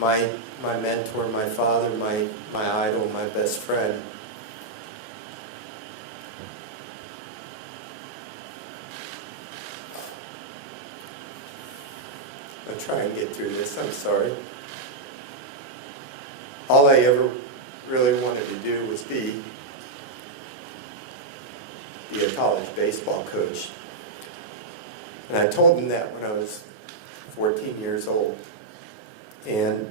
my mentor, my father, my idol, my best friend. I'll try and get through this, I'm sorry. All I ever really wanted to do was be a college baseball coach. And I told him that when I was 14 years old. And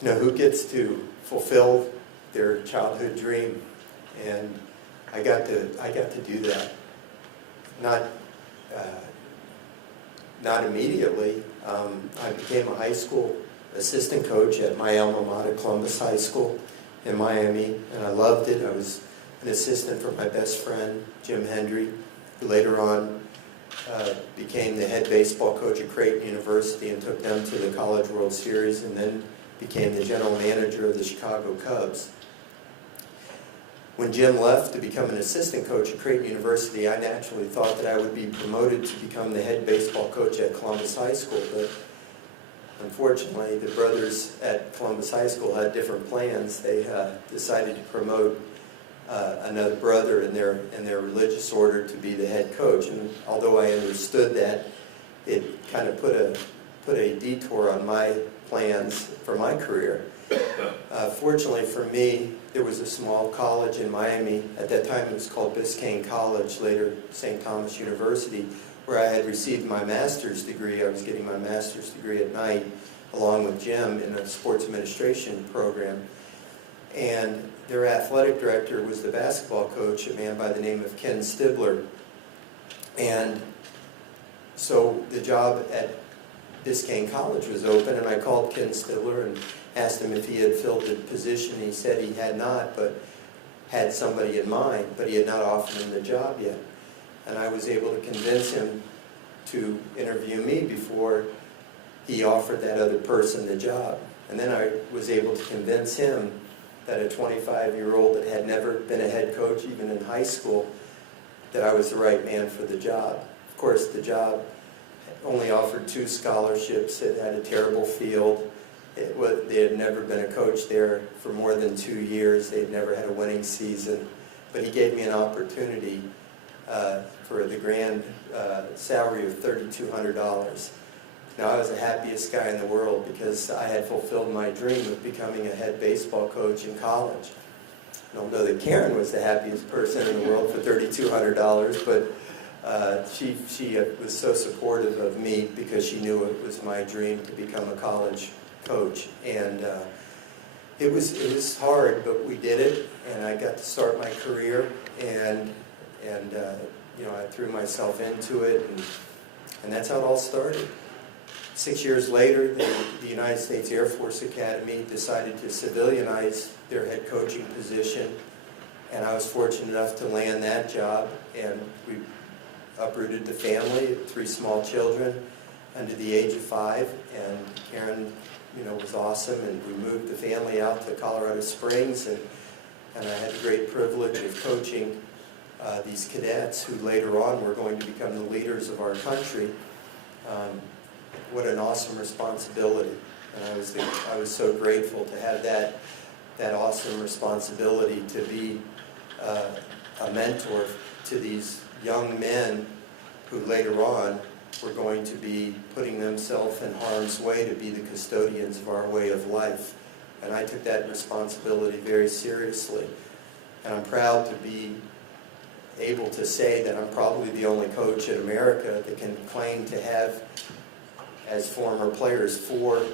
you know, who gets to fulfill their childhood dream? And I got to do that. Not immediately. I became a high school assistant coach at my alma mater, Columbus High School in Miami, and I loved it. I was an assistant for my best friend, Jim Hendry, who later on became the head baseball coach at Creighton University and took them to the College World Series, and then became the general manager of the Chicago Cubs. When Jim left to become an assistant coach at Creighton University, I naturally thought that I would be promoted to become the head baseball coach at Columbus High School, but unfortunately the brothers at Columbus High School had different plans. They decided to promote another brother in their religious order to be the head coach, and although I understood that, it kind of put a detour on my plans for my career. Fortunately for me, there was a small college in Miami. At that time it was called Biscayne College, later St. Thomas University, where I had received my master's degree. I was getting my master's degree at night along with Jim in a sports administration program. And their athletic director was the basketball coach, a man by the name of Ken Stibler. And so the job at Biscayne College was open, and I called Ken Stibler and asked him if he had filled the position. He said he had not, but had somebody in mind, but he had not offered him the job yet. And I was able to convince him to interview me before he offered that other person the job. And then I was able to convince him that a 25-year-old that had never been a head coach, even in high school, that I was the right man for the job. Of course, the job only offered 2 scholarships. It had a terrible field. They had never been a coach there for more than 2 years. They had never had a winning season. But he gave me an opportunity for the grand salary of $3,200. Now, I was the happiest guy in the world because I had fulfilled my dream of becoming a head baseball coach in college. I don't know that Karen was the happiest person in the world for $3,200, but she was so supportive of me because she knew it was my dream to become a college coach. And it was hard, but we did it, and I got to start my career, and you know, I threw myself into it, and that's how it all started. 6 years later, the United States Air Force Academy decided to civilianize their head coaching position, and I was fortunate enough to land that job, and we uprooted the family, 3 small children, under the age of 5, and Karen, you know, was awesome, and we moved the family out to Colorado Springs, and I had the great privilege of coaching these cadets who later on were going to become the leaders of our country. What an awesome responsibility, and I was so grateful to have that awesome responsibility to be a mentor to these young men who later on were going to be putting themselves in harm's way to be the custodians of our way of life. And I took that responsibility very seriously. And I'm proud to be able to say that I'm probably the only coach in America that can claim to have, as former players, 4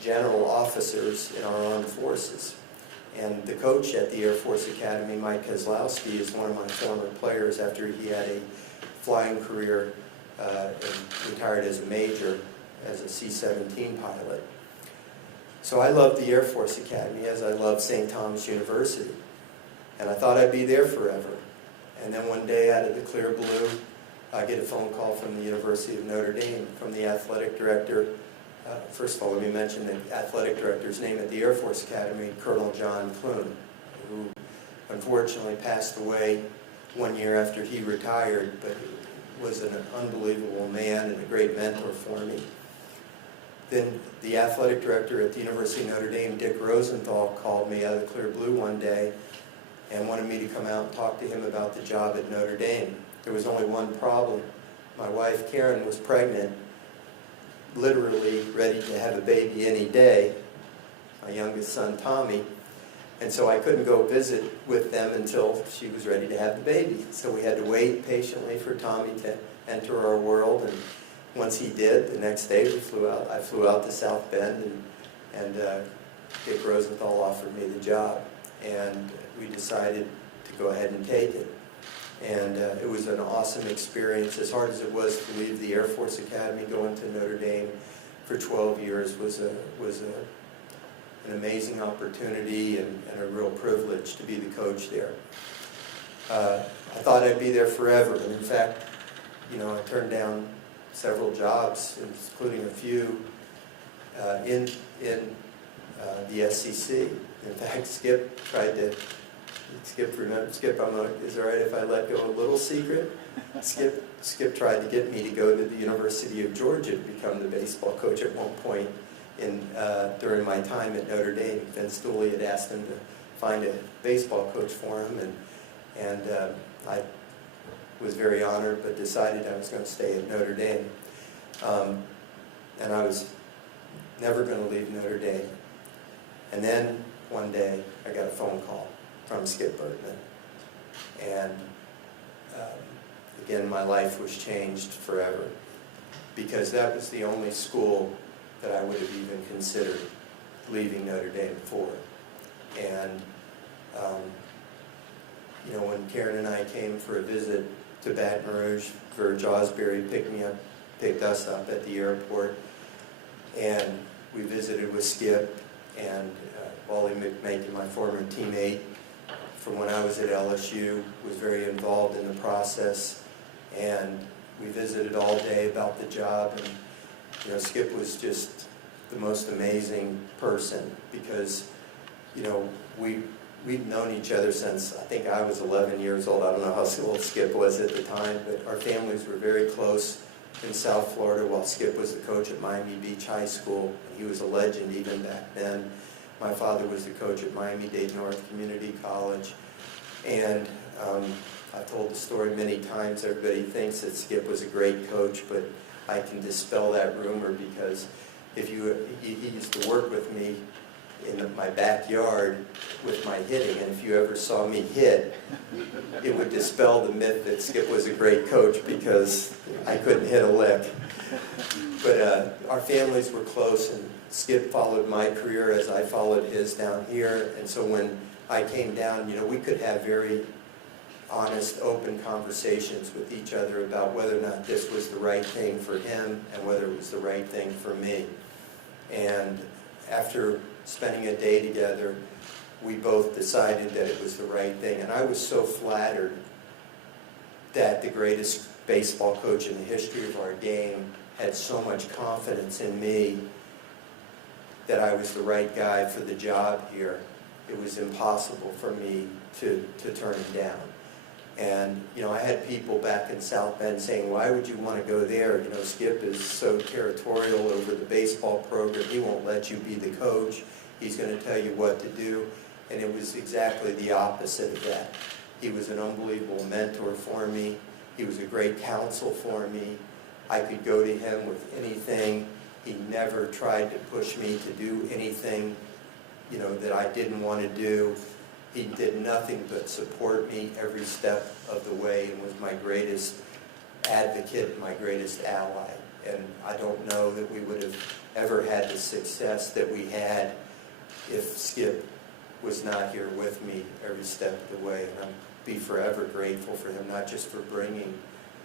general officers in our armed forces. And the coach at the Air Force Academy, Mike Kozlowski, is one of my former players after he had a flying career and retired as a major, as a C-17 pilot. So I loved the Air Force Academy as I loved St. Thomas University. And I thought I'd be there forever. And then one day, out of the clear blue, I get a phone call from the University of Notre Dame, from the athletic director. First of all, let me mention the athletic director's name at the Air Force Academy, Colonel John Clune, who unfortunately passed away 1 year after he retired, but was an unbelievable man and a great mentor for me. Then the athletic director at the University of Notre Dame, Dick Rosenthal, called me out of the clear blue one day and wanted me to come out and talk to him about the job at Notre Dame. There was only one problem. My wife, Karen, was pregnant, literally ready to have a baby any day, my youngest son, Tommy, and so I couldn't go visit with them until she was ready to have the baby. So we had to wait patiently for Tommy to enter our world, and once he did, the next day I flew out to South Bend, and Dick Rosenthal offered me the job, and we decided to go ahead and take it. And it was an awesome experience. As hard as it was to leave the Air Force Academy, going to Notre Dame for 12 years was an amazing opportunity and a real privilege to be the coach there. I thought I'd be there forever, and in fact, you know, I turned down several jobs, including a few in the SEC. In fact, Skip tried to. Skip, is it all right if I let go a little secret? Skip tried to get me to go to the University of Georgia to become the baseball coach at one point during my time at Notre Dame. Vince Dooley had asked him to find a baseball coach for him, and I was very honored, but decided I was going to stay at Notre Dame. And I was never going to leave Notre Dame. And then one day I got a phone call from Skip Bertman. And again, my life was changed forever, because that was the only school that I would have even considered leaving Notre Dame for. And you know, when Karen and I came for a visit to Baton Rouge, Verge Osbury picked us up at the airport, and we visited with Skip and Wally McMakin, my former teammate from when I was at LSU, was very involved in the process, and we visited all day about the job. And you know, Skip was just the most amazing person, because you know, we'd known each other since I think I was 11 years old. I don't know how old Skip was at the time, but our families were very close in South Florida while Skip was the coach at Miami Beach High School. He was a legend even back then. My father was the coach at Miami-Dade North Community College, and I've told the story many times. Everybody thinks that Skip was a great coach, but I can dispel that rumor, because he used to work with me in my backyard with my hitting, and if you ever saw me hit, it would dispel the myth that Skip was a great coach, because I couldn't hit a lick. But our families were close, and Skip followed my career as I followed his down here, and so when I came down, you know, we could have very honest, open conversations with each other about whether or not this was the right thing for him and whether it was the right thing for me. And after spending a day together, we both decided that it was the right thing. And I was so flattered that the greatest baseball coach in the history of our game had so much confidence in me that I was the right guy for the job here. It was impossible for me to turn him down. And you know, I had people back in South Bend saying, why would you want to go there? You know, Skip is so territorial over the baseball program. He won't let you be the coach. He's going to tell you what to do. And it was exactly the opposite of that. He was an unbelievable mentor for me. He was a great counsel for me. I could go to him with anything. He never tried to push me to do anything, you know, that I didn't want to do. He did nothing but support me every step of the way, and was my greatest advocate and my greatest ally. And I don't know that we would have ever had the success that we had if Skip was not here with me every step of the way. And I'll be forever grateful for him, not just for bringing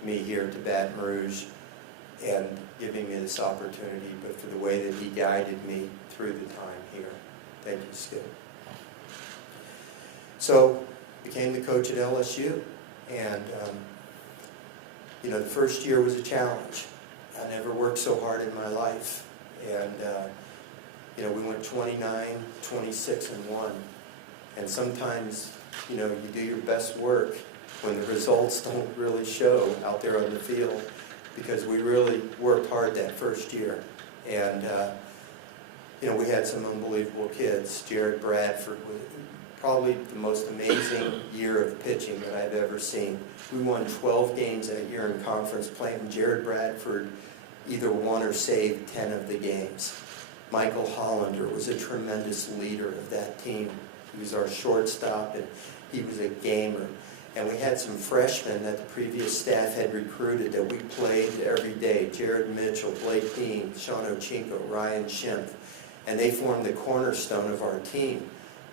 me here to Baton Rouge and giving me this opportunity, but for the way that he guided me through the time here. Thank you, Skip. So, became the coach at LSU, and you know, the first year was a challenge. I never worked so hard in my life, and you know, we went 29, 26, and 1. And sometimes, you know, you do your best work when the results don't really show out there on the field, because we really worked hard that first year. And we had some unbelievable kids. Jared Bradford was probably the most amazing year of pitching that I've ever seen. We won 12 games that year in conference play, and Jared Bradford either won or saved 10 of the games. Michael Hollander was a tremendous leader of that team. He was our shortstop, and he was a gamer. And we had some freshmen that the previous staff had recruited that we played every day. Jared Mitchell, Blake Dean, Sean Ochinko, Ryan Schimpf. And they formed the cornerstone of our team.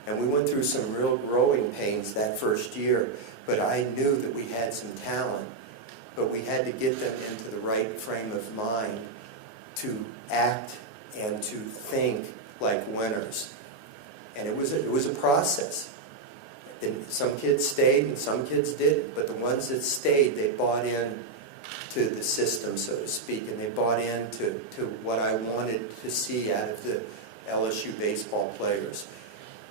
And we went through some real growing pains that first year. But I knew that we had some talent. But we had to get them into the right frame of mind to act and to think like winners. And it was a process. And some kids stayed and some kids didn't, but the ones that stayed, they bought in to the system, so to speak, and they bought into what I wanted to see out of the LSU baseball players.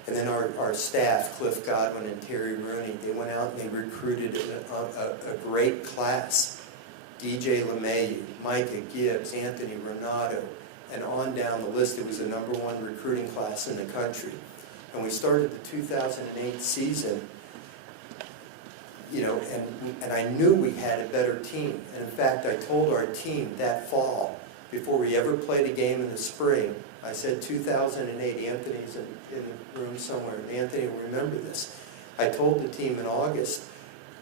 And then our staff, Cliff Godwin and Terry Rooney, they went out and they recruited a great class. DJ LeMayu, Micah Gibbs, Anthony Renato, and on down the list. It was the #1 recruiting class in the country. And we started the 2008 season, and I knew we had a better team. And in fact, I told our team that fall, before we ever played a game in the spring, I said 2008, Anthony's in the room somewhere, Anthony will remember this. I told the team in August,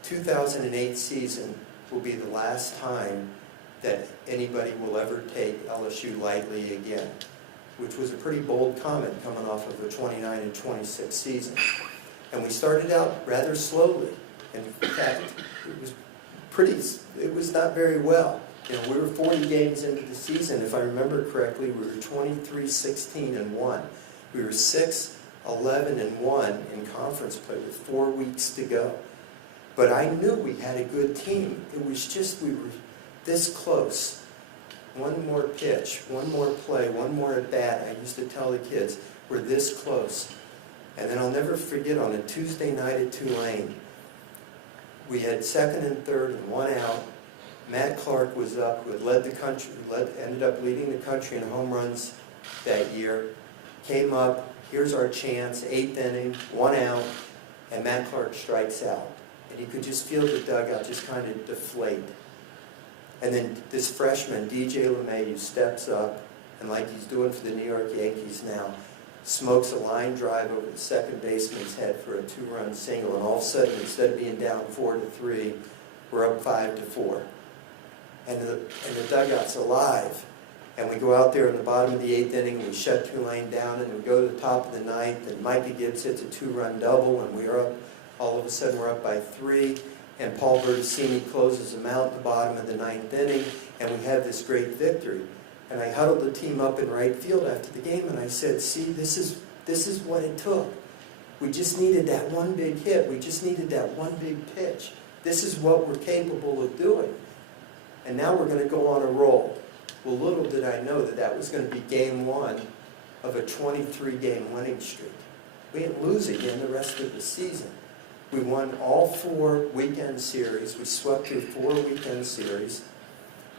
2008 season will be the last time that anybody will ever take LSU lightly again, which was a pretty bold comment coming off of a 29-26 season. And we started out rather slowly. In fact, it was not very well. We were 40 games into the season. If I remember correctly, we were 23-16-1. We were 6-11-1 in conference play with 4 weeks to go. But I knew we had a good team. It was just we were this close. One more pitch, one more play, one more at bat. I used to tell the kids, we're this close. And then I'll never forget, on a Tuesday night at Tulane, we had second and third and one out. Matt Clark was up, who had led the country, ended up leading the country in home runs that year. Came up, here's our chance, 8th inning, 1 out, and Matt Clark strikes out. And you could just feel the dugout just kind of deflate. And then this freshman, DJ LeMayu, steps up, and like he's doing for the New York Yankees now, smokes a line drive over the second baseman's head for a 2-run single. And all of a sudden, instead of being down 4-3, we're up 5-4. And the dugout's alive. And we go out there in the bottom of the 8th inning, and we shut Tulane down, and we go to the top of the 9th, and Micah Gibbs hits a 2-run double, and we're up, all of a sudden we're up by 3. And Paul Bertman closes them out in the bottom of the 9th inning, and we have this great victory. And I huddled the team up in right field after the game, and I said, see, this is what it took. We just needed that one big hit. We just needed that one big pitch. This is what we're capable of doing. And now we're going to go on a roll. Well, little did I know that that was going to be game 1 of a 23-game winning streak. We didn't lose again the rest of the season. We won all 4 weekend series. We swept through 4 weekend series.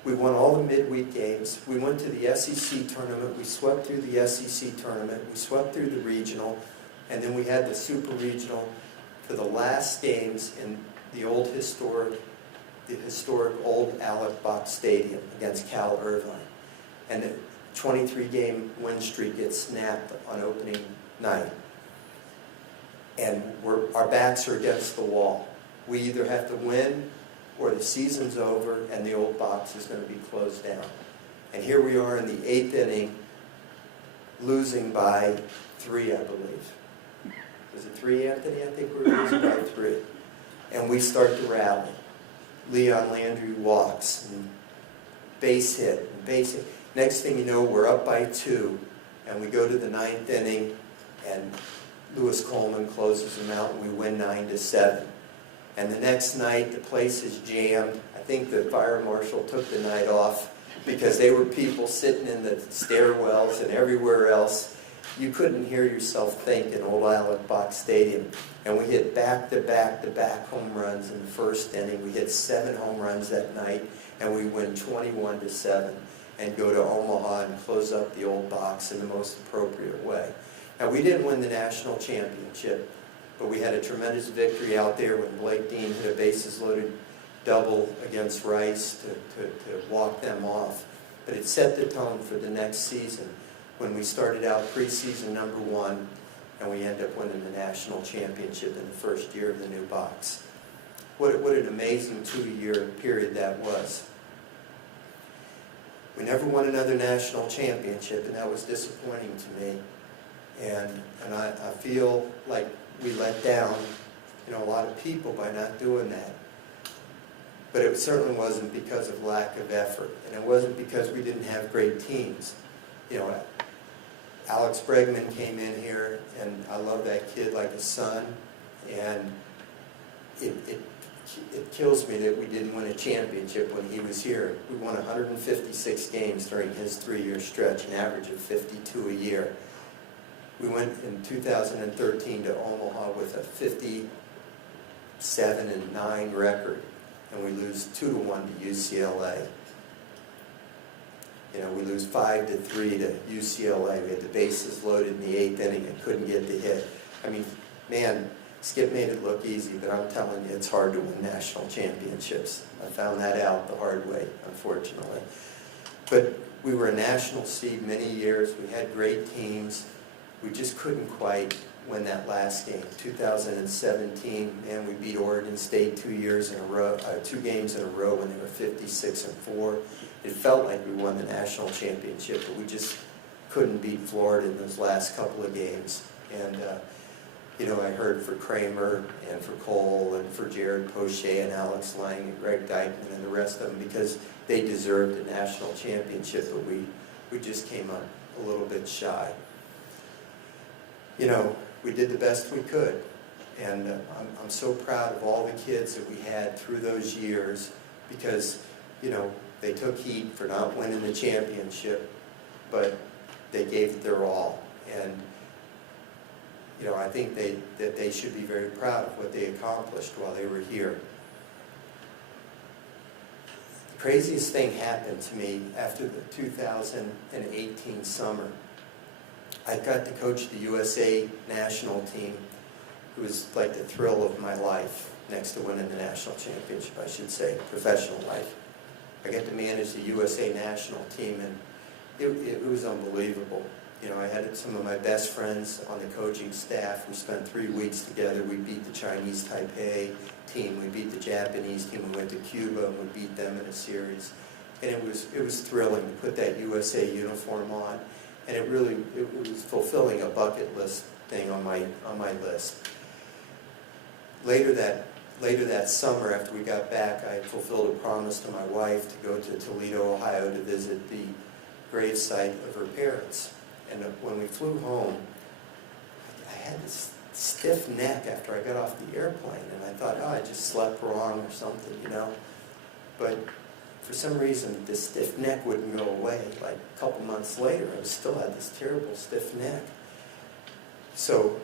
We won all the midweek games. We went to the SEC tournament. We swept through the SEC tournament. We swept through the regional. And then we had the super regional for the last games in the historic old Alec Box Stadium against Cal Irvine. And the 23-game win streak gets snapped on opening night. And our backs are against the wall. We either have to win or the season's over and the old box is going to be closed down. And here we are in the 8th inning, losing by 3, I believe. Was it 3, Anthony? I think we were losing by 3. And we start to rally. Leon Landry walks, and base hit, and base hit. Next thing you know, we're up by 2, and we go to the 9th inning, and Lewis Coleman closes them out, and we win 9-7. And the next night, the place is jammed. I think the fire marshal took the night off because there were people sitting in the stairwells and everywhere else. You couldn't hear yourself think in old Alec Box Stadium. And we hit back-to-back-to-back home runs in the first inning. We hit 7 home runs that night, and we win 21-7. and go to Omaha and close up the old box in the most appropriate way. Now, we didn't win the national championship, but we had a tremendous victory out there when Blake Dean hit a bases-loaded double against Rice to walk them off. But it set the tone for the next season when we started out preseason #1, and we ended up winning the national championship in the first year of the new box. What an amazing 2-year period that was. We never won another national championship, and that was disappointing to me. And I feel like we let down, a lot of people by not doing that. But it certainly wasn't because of lack of effort, and it wasn't because we didn't have great teams. Alex Bregman came in here, and I love that kid like a son, and it kills me that we didn't win a championship when he was here. We won 156 games during his 3-year stretch, an average of 52 a year. We went in 2013 to Omaha with a 57-9 record, and we lose 2-1 to UCLA. We lose 5-3 to UCLA. We had the bases loaded in the 8th inning and couldn't get the hit. I mean, man, Skip made it look easy, but I'm telling you, it's hard to win national championships. I found that out the hard way, unfortunately. But we were a national seed many years. We had great teams. We just couldn't quite win that last game. 2017, man, we beat Oregon State 2 games in a row when they were 56-4. It felt like we won the national championship, but we just couldn't beat Florida in those last couple of games. And I heard for Kramer and for Cole and for Jared Poche and Alex Lang and Greg Dykeman and the rest of them, because they deserved a national championship, but we just came up a little bit shy. We did the best we could, and I'm so proud of all the kids that we had through those years, because, they took heat for not winning the championship, but they gave it their all. And, I think that they should be very proud of what they accomplished while they were here. The craziest thing happened to me after the 2018 summer. I got to coach the USA national team. It was like the thrill of my life, next to winning the national championship, I should say, professional life. I got to manage the USA national team, and it was unbelievable. I had some of my best friends on the coaching staff. We spent 3 weeks together. We beat the Chinese Taipei team. We beat the Japanese team. We went to Cuba, and we beat them in a series. And it was thrilling to put that USA uniform on. And it was fulfilling a bucket list thing on my list. Later that summer, after we got back, I fulfilled a promise to my wife to go to Toledo, Ohio, to visit the gravesite of her parents. And when we flew home, I had this stiff neck after I got off the airplane, and I thought, I just slept wrong or something, But for some reason, this stiff neck wouldn't go away. Like a couple months later, I still had this terrible stiff neck. So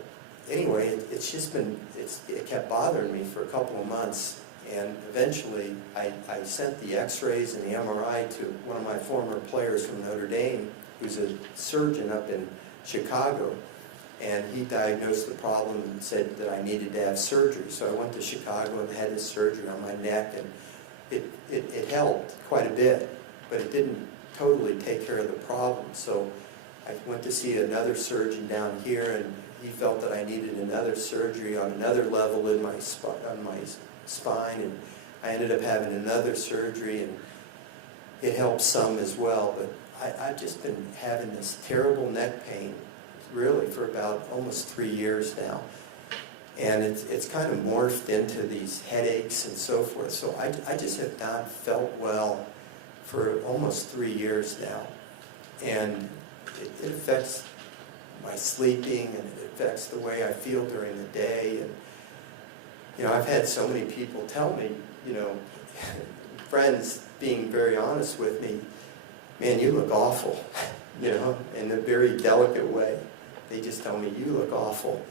anyway, it kept bothering me for a couple of months. And eventually, I sent the x-rays and the MRI to one of my former players from Notre Dame, who's a surgeon up in Chicago. And he diagnosed the problem and said that I needed to have surgery. So I went to Chicago and had his surgery on my neck, and it helped quite a bit, but it didn't totally take care of the problem. So I went to see another surgeon down here, and he felt that I needed another surgery on another level in my spine, and I ended up having another surgery, and it helped some as well. But I've just been having this terrible neck pain, really, for about almost 3 years now. And it's kind of morphed into these headaches and so forth. So I just have not felt well for almost 3 years now. And it affects my sleeping, and it affects the way I feel during the day. And, I've had so many people tell me, friends being very honest with me, man, you look awful, in a very delicate way. They just tell me, you look awful.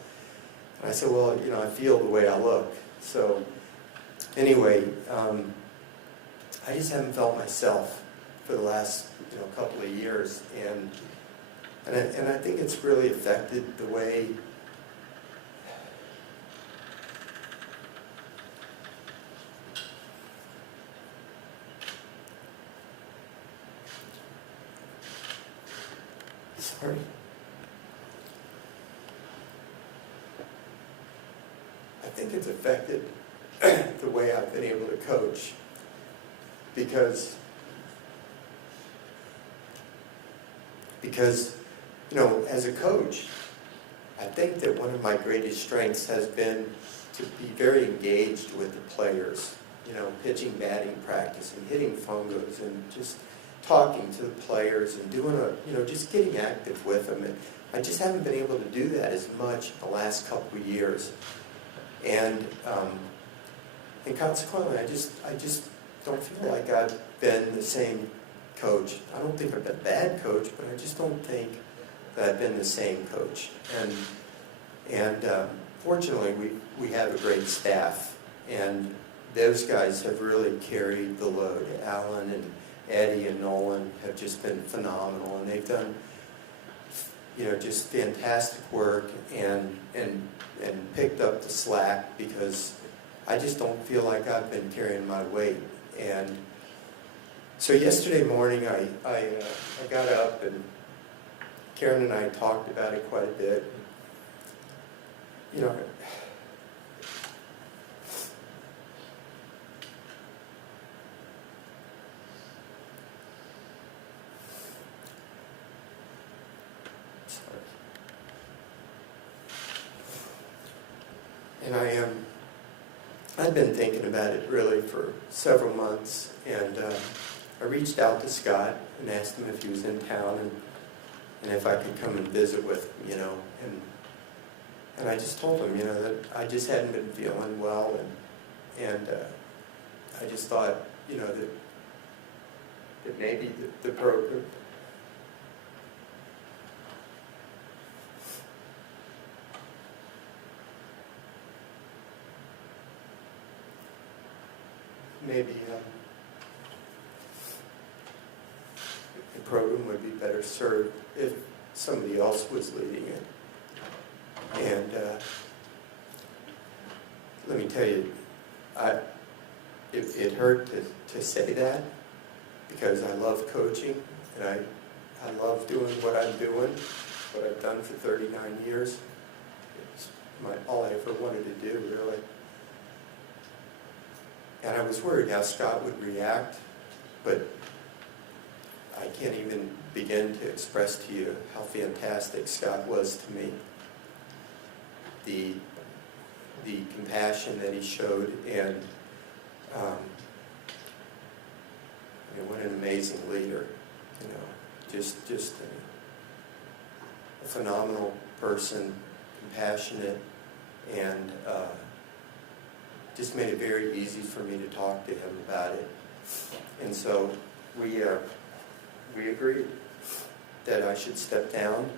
And I said, well, I feel the way I look. So anyway, I just haven't felt myself. for the last couple of years, and I think it's really affected the way sorry. I think it's affected the way I've been able to coach, because as a coach, I think that one of my greatest strengths has been to be very engaged with the players, pitching, batting practice, and hitting fungos, and just talking to the players and doing just getting active with them. And I just haven't been able to do that as much in the last couple of years. And consequently, I just don't feel like I've been the same coach. I don't think I've been a bad coach, but I just don't think that I've been the same coach. And fortunately, we have a great staff, and those guys have really carried the load. Alan and Eddie and Nolan have just been phenomenal, and they've done just fantastic work and picked up the slack, because I just don't feel like I've been carrying my weight. And so yesterday morning I got up, and Karen and I talked about it quite a bit. And I've been thinking about it really for several months, and I reached out to Scott and asked him if he was in town and if I could come and visit with him, and I just told him, that I just hadn't been feeling well, and I just thought, that maybe the program. Maybe the program would be better served if somebody else was leading it. And let me tell you, it hurt to say that, because I love coaching, and I love doing what I'm doing, what I've done for 39 years. It's all I ever wanted to do, really. And I was worried how Scott would react, but I can't even begin to express to you how fantastic Scott was to me. The compassion that he showed, and what an amazing leader, just a phenomenal person, compassionate, and just made it very easy for me to talk to him about it. And so we agreed that I should step down,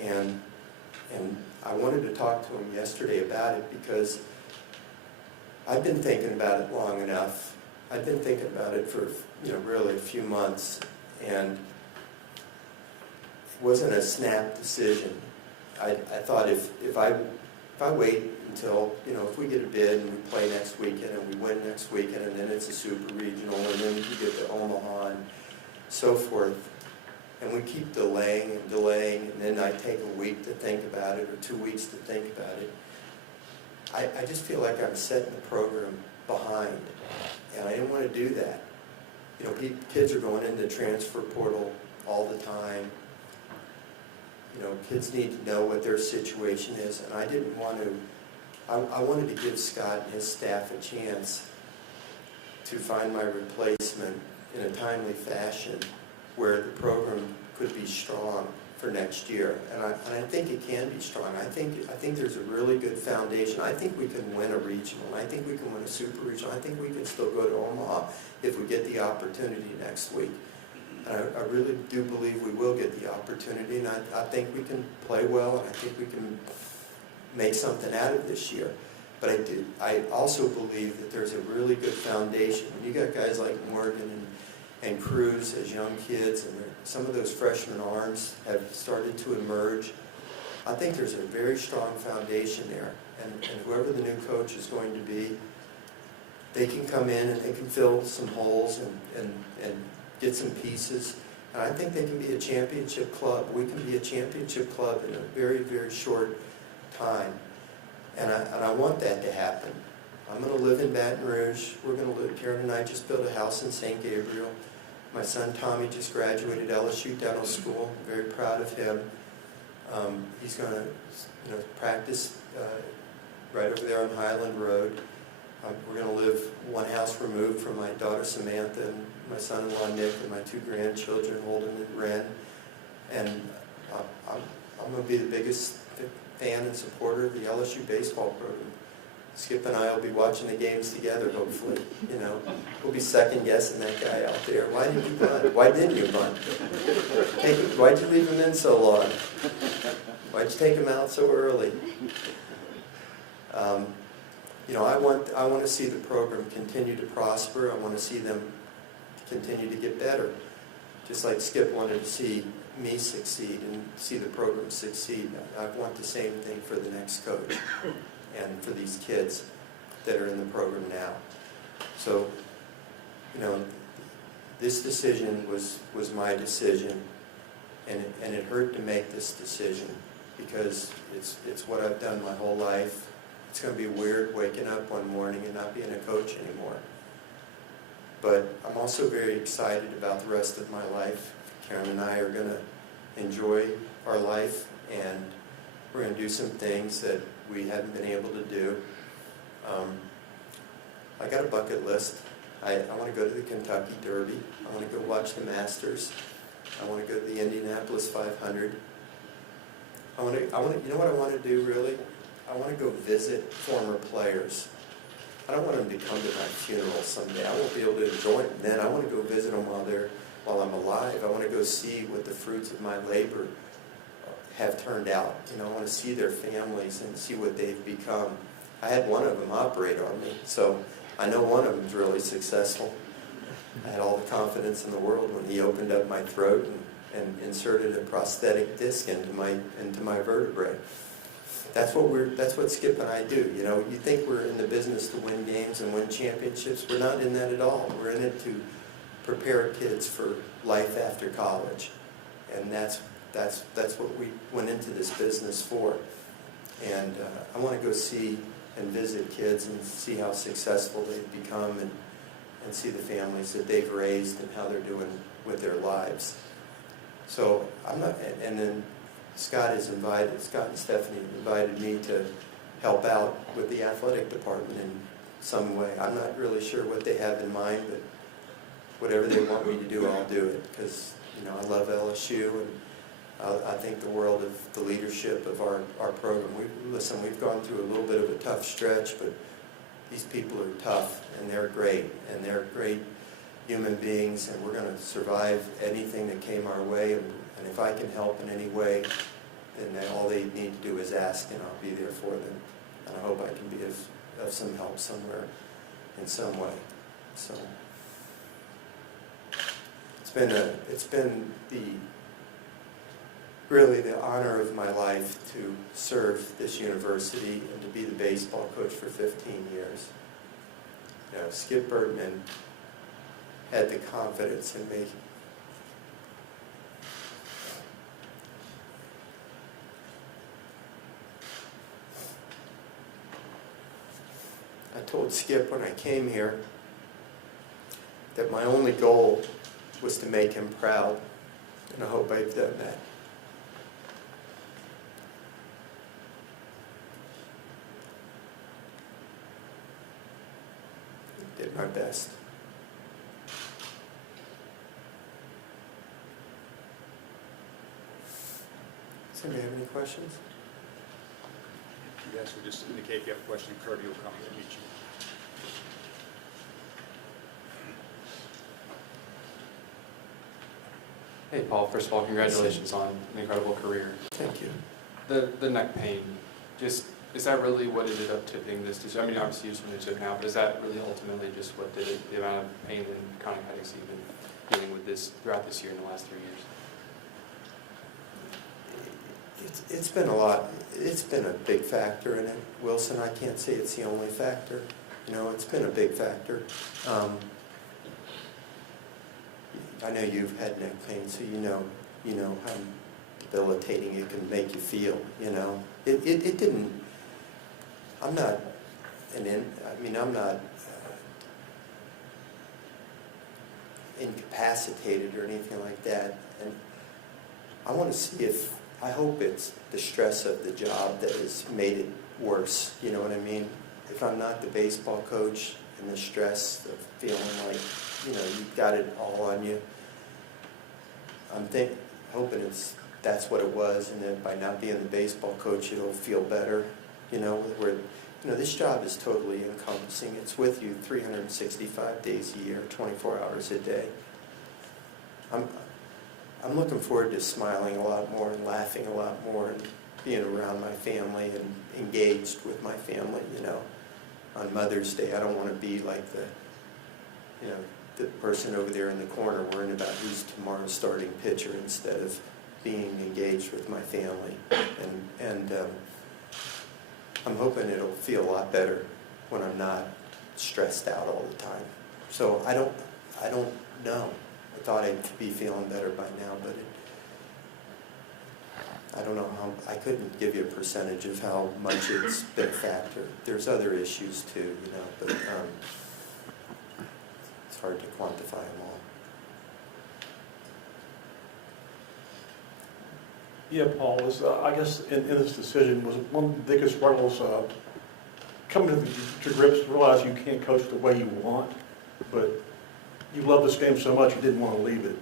and I wanted to talk to him yesterday about it, because I've been thinking about it long enough. I've been thinking about it for really a few months, and it wasn't a snap decision. I thought if I wait until, if we get a bid and we play next weekend and we win next weekend, and then it's a super regional, and then we get to Omaha and so forth, and we keep delaying, and then I take a week to think about it, or 2 weeks to think about it, I just feel like I'm setting the program behind, and I didn't want to do that. Kids are going into the transfer portal all the time. Kids need to know what their situation is, and I didn't want to. I wanted to give Scott and his staff a chance to find my replacement in a timely fashion, where the program could be strong for next year, and I think it can be strong. I think there's a really good foundation. I think we can win a regional. I think we can win a super regional. I think we can still go to Omaha if we get the opportunity next week. And I really do believe we will get the opportunity, and I think we can play well, and I think we can make something out of this year. But I also believe that there's a really good foundation. When you got guys like Morgan and Cruz as young kids, and some of those freshman arms have started to emerge. I think there's a very strong foundation there, and whoever the new coach is going to be, they can come in and they can fill some holes and get some pieces. And I think they can be a championship club. We can be a championship club in a very, very short time. And I want that to happen. I'm going to live in Baton Rouge. We're going to live, Karen and I just built a house in St. Gabriel. My son Tommy just graduated LSU Dental School. I'm very proud of him. He's going to practice right over there on Highland Road. We're going to live one house removed from my daughter Samantha and my son-in-law Nick and my 2 grandchildren, Holden and Ren. And I'm going to be the biggest fan and supporter of the LSU baseball program. Skip and I will be watching the games together, hopefully. We'll be second-guessing that guy out there. Why didn't you bunt? Why didn't you bunt? Why'd you leave him in so long? Why'd you take him out so early? I want to see the program continue to prosper. I want to see them continue to get better. Just like Skip wanted to see me succeed and see the program succeed. I want the same thing for the next coach and for these kids that are in the program now. So, this decision was my decision, and it hurt to make this decision because it's what I've done my whole life. It's going to be weird waking up one morning and not being a coach anymore. But I'm also very excited about the rest of my life. Karen and I are going to enjoy our life, and we're going to do some things that we haven't been able to do. I got a bucket list. I want to go to the Kentucky Derby. I want to go watch the Masters. I want to go to the Indianapolis 500. You know what I want to do really? I want to go visit former players. I don't want them to come to my funeral someday. I won't be able to join them then. I want to go visit them while I'm alive. I want to go see what the fruits of my labor have turned out. I want to see their families and see what they've become. I had one of them operate on me, so I know one of them's really successful. I had all the confidence in the world when he opened up my throat and inserted a prosthetic disc into my vertebrae. That's what Skip and I do. You think we're in the business to win games and win championships. We're not in that at all. We're in it to prepare kids for life after college, and that's what we went into this business for. And I want to go see and visit kids and see how successful they've become and see the families that they've raised and how they're doing with their lives. So and then Scott and Stephanie invited me to help out with the athletic department in some way. I'm not really sure what they have in mind, but whatever they want me to do, I'll do it, because I love LSU, and I think the world of the leadership of our program. We've gone through a little bit of a tough stretch, but these people are tough, and they're great human beings, and we're going to survive anything that came our way, and if I can help in any way, then all they need to do is ask, and I'll be there for them. And I hope I can be of some help somewhere, in some way. So it's been really the honor of my life to serve this university and to be the baseball coach for 15 years. Skip Bertman had the confidence in me. I told Skip when I came here that my only goal was to make him proud, and I hope I've done that. I did my best. Does anybody have any questions? Yes, we just indicate if you have a question, Kirby will come to meet you. Hey, Paul. First of all, congratulations on an incredible career. Thank you. The neck pain, is that really what ended up tipping this decision? I mean, obviously you just want to tip now, but is that really ultimately just what did it, the amount of pain and chronic headaches even? dealing with this throughout this year in the last 3 years? It's been a lot. It's been a big factor in it, Wilson. I can't say it's the only factor. You know, it's been a big factor. I know you've had neck pain, so you know how debilitating it can make you feel. You know, it didn't. I'm not I'm not incapacitated or anything like that, and I want to see if. I hope it's the stress of the job that has made it worse. You know what I mean? If I'm not the baseball coach and the stress of feeling like, you know, you've got it all on you, I'm hoping that's what it was, and that by not being the baseball coach, it'll feel better. You know, where, you know, this job is totally encompassing. It's with you 365 days a year, 24 hours a day. I'm looking forward to smiling a lot more and laughing a lot more and being around my family and engaged with my family, you know. On Mother's Day, I don't want to be like the person over there in the corner worrying about who's tomorrow's starting pitcher instead of being engaged with my family. And I'm hoping it'll feel a lot better when I'm not stressed out all the time. So I don't know. I thought I'd be feeling better by now, but I don't know I couldn't give you a percentage of how much it's been a factor. There's other issues too, you know, but it's hard to quantify them all. Yeah, Paul, I guess in this decision was one of the biggest struggles coming to grips, realize you can't coach the way you want, but you love this game so much you didn't want to leave it.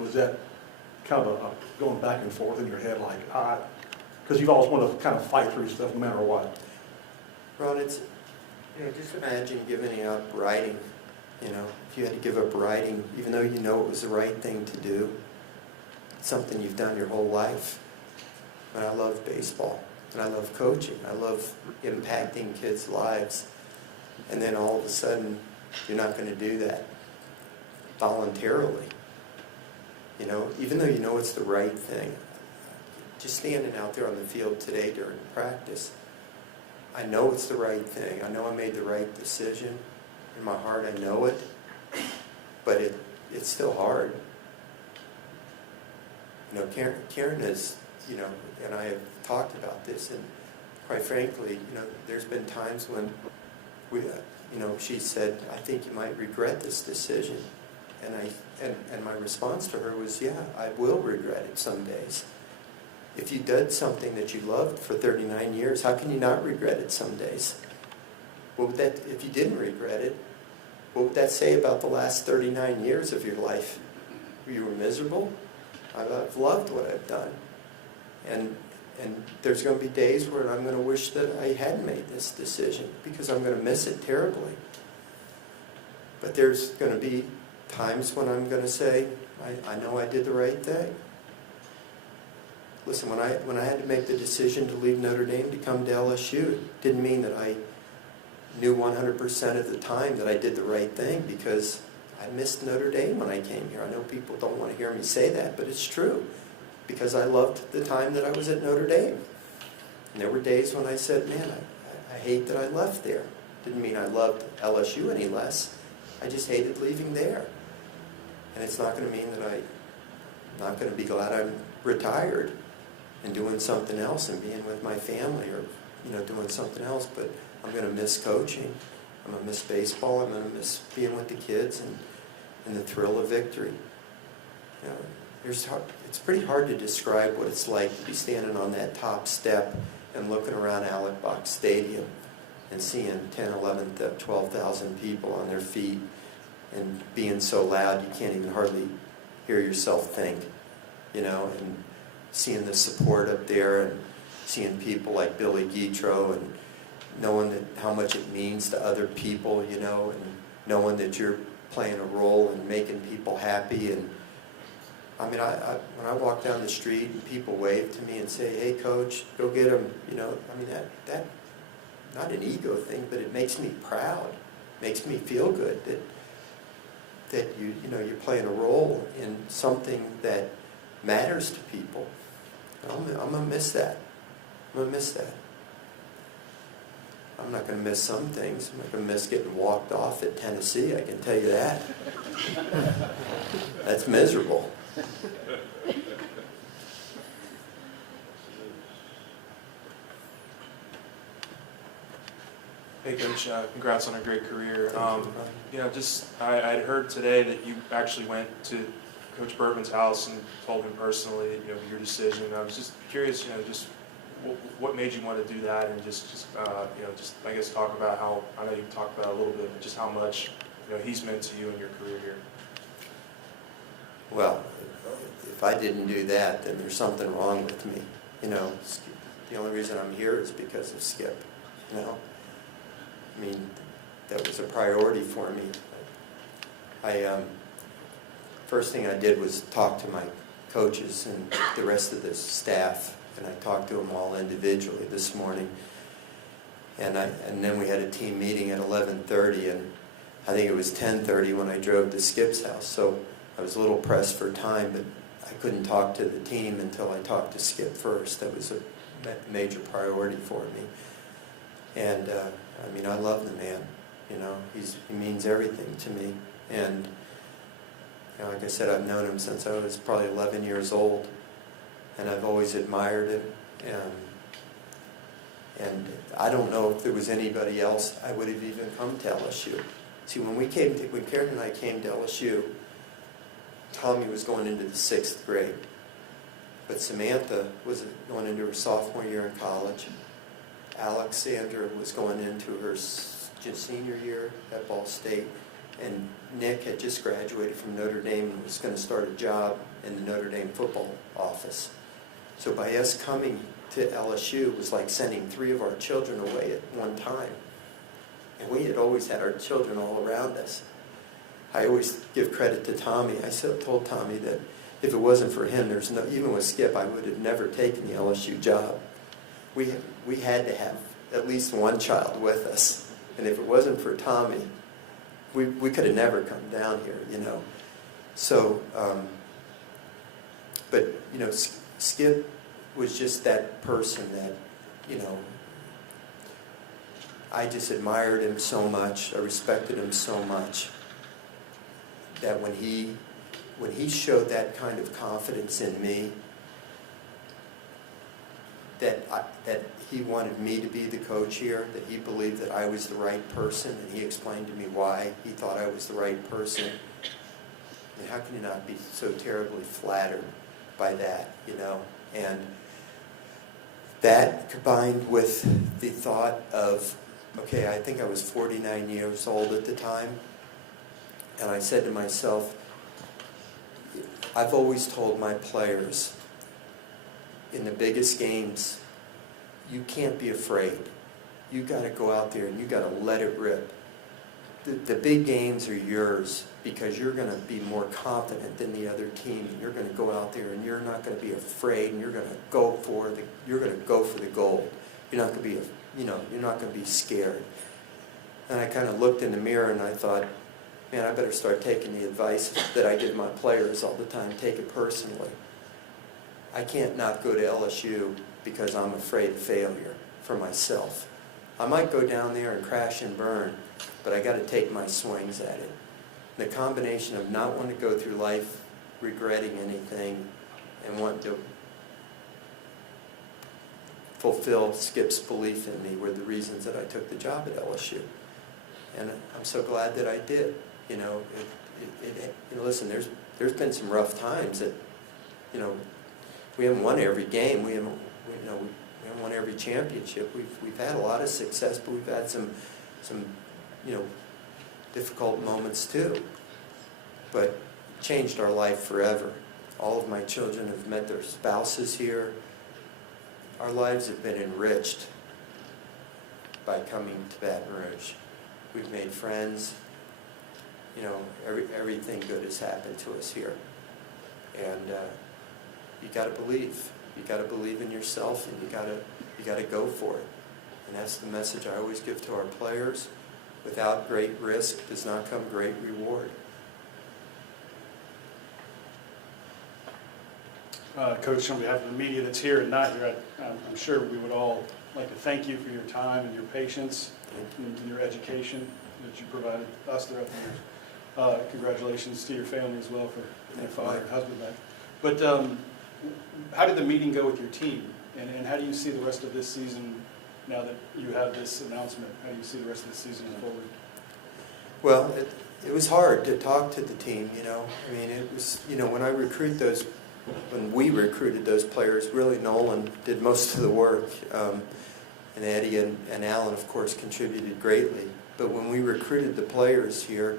Was that kind of going back and forth in your head, like, because you've always wanted to kind of fight through stuff no matter what? Ron, it's, you know, just imagine giving up writing. You know, if you had to give up writing, even though you know it was the right thing to do, it's something you've done your whole life. And I love baseball, and I love coaching. I love impacting kids' lives. And then all of a sudden, you're not going to do that voluntarily. You know, even though you know it's the right thing. Just standing out there on the field today during practice, I know it's the right thing. I know I made the right decision. In my heart, I know it. But it's still hard. You know, Karen is, you know, and I have talked about this, and quite frankly, you know, there's been times when we, you know, she said, I think you might regret this decision. And my response to her was, yeah, I will regret it some days. If you did something that you loved for 39 years, how can you not regret it some days? What would that, if you didn't regret it, what would that say about the last 39 years of your life? You were miserable? I've loved what I've done. And there's going to be days where I'm going to wish that I hadn't made this decision because I'm going to miss it terribly. But there's going to be times when I'm going to say, I know I did the right thing. Listen, when I had to make the decision to leave Notre Dame to come to LSU, it didn't mean that I knew 100% of the time that I did the right thing, because I missed Notre Dame when I came here. I know people don't want to hear me say that, but it's true, because I loved the time that I was at Notre Dame. And there were days when I said, man, I hate that I left there. Didn't mean I loved LSU any less. I just hated leaving there. And it's not going to mean that I'm not going to be glad I'm retired and doing something else and being with my family, or, you know, doing something else, but I'm going to miss coaching. I'm going to miss baseball. I'm going to miss being with the kids and the thrill of victory. You know, it's pretty hard to describe what it's like to be standing on that top step and looking around Alec Box Stadium and seeing 10, 11, 12,000 people on their feet and being so loud you can't even hardly hear yourself think, you know, and seeing the support up there and seeing people like Billy Guitro and knowing that how much it means to other people, you know, and knowing that you're playing a role in making people happy. And I mean, when I walk down the street and people wave to me and say, hey, coach, go get him, you know, I mean, that not an ego thing, but it makes me proud, makes me feel good that you're playing a role in something that matters to people. I'm gonna miss that. I'm gonna miss that. I'm not gonna miss some things. I'm not gonna miss getting walked off at Tennessee, I can tell you that. That's miserable. Hey Coach, congrats on a great career. I'd heard today that you actually went to Coach Bertman's house and told him personally, your decision. I was just curious, just what made you want to do that, and just I guess talk about how, I know you talked about it a little bit, but just how much he's meant to you in your career here. Well, if I didn't do that, then there's something wrong with me. The only reason I'm here is because of Skip. I mean, that was a priority for me. First thing I did was talk to my coaches and the rest of the staff, and I talked to them all individually this morning. And then we had a team meeting at 11:30, and I think it was 10:30 when I drove to Skip's house. So I was a little pressed for time, but I couldn't talk to the team until I talked to Skip first. That was a major priority for me. And I love the man. He means everything to me. And like I said, I've known him since I was probably 11 years old, and I've always admired him. And I don't know if there was anybody else I would have even come to LSU. See, when Karen and I came to LSU, Tommy was going into the 6th grade, but Samantha was going into her sophomore year in college. Alexandra was going into her senior year at Ball State, and Nick had just graduated from Notre Dame and was going to start a job in the Notre Dame football office. So by us coming to LSU, it was like sending 3 of our children away at one time. And we had always had our children all around us. I always give credit to Tommy. I told Tommy that if it wasn't for him, even with Skip, I would have never taken the LSU job. We had to have at least one child with us. And if it wasn't for Tommy, we could have never come down here, So, but, Skip was just that person that, I just admired him so much. I respected him so much that when he showed that kind of confidence in me, that he wanted me to be the coach here, that he believed that I was the right person, and he explained to me why he thought I was the right person. And how can you not be so terribly flattered by that, And that combined with the thought of, okay, I think I was 49 years old at the time, and I said to myself, I've always told my players, in the biggest games, you can't be afraid. You got to go out there and you got to let it rip. The big games are yours because you're going to be more confident than the other team. And you're going to go out there and you're not going to be afraid, and you're going to go for the goal. You're not going to be you're not going to be scared. And I kind of looked in the mirror and I thought, man, I better start taking the advice that I give my players all the time. Take it personally. I can't not go to LSU because I'm afraid of failure for myself. I might go down there and crash and burn, but I got to take my swings at it. The combination of not wanting to go through life regretting anything and wanting to fulfill Skip's belief in me were the reasons that I took the job at LSU. And I'm so glad that I did. Listen, there's been some rough times that, we haven't won every game. We haven't won every championship. We've had a lot of success, but we've had some difficult moments too. But it changed our life forever. All of my children have met their spouses here. Our lives have been enriched by coming to Baton Rouge. We've made friends. Everything good has happened to us here. And you got to believe. You got to believe in yourself, and you got to go for it. And that's the message I always give to our players. Without great risk does not come great reward. Coach, on behalf of the media that's here and not here, I'm sure we would all like to thank you for your time and your patience and your education that you provided us throughout the years. Congratulations to your family as well for your father and husband back. But how did the meeting go with your team? And how do you see the rest of this season now that you have this announcement? How do you see the rest of the season forward? Well, it was hard to talk to the team, you know. I mean, it was, you know, when we recruited those players, really Nolan did most of the work. And Eddie and Alan, of course, contributed greatly. But when we recruited the players here,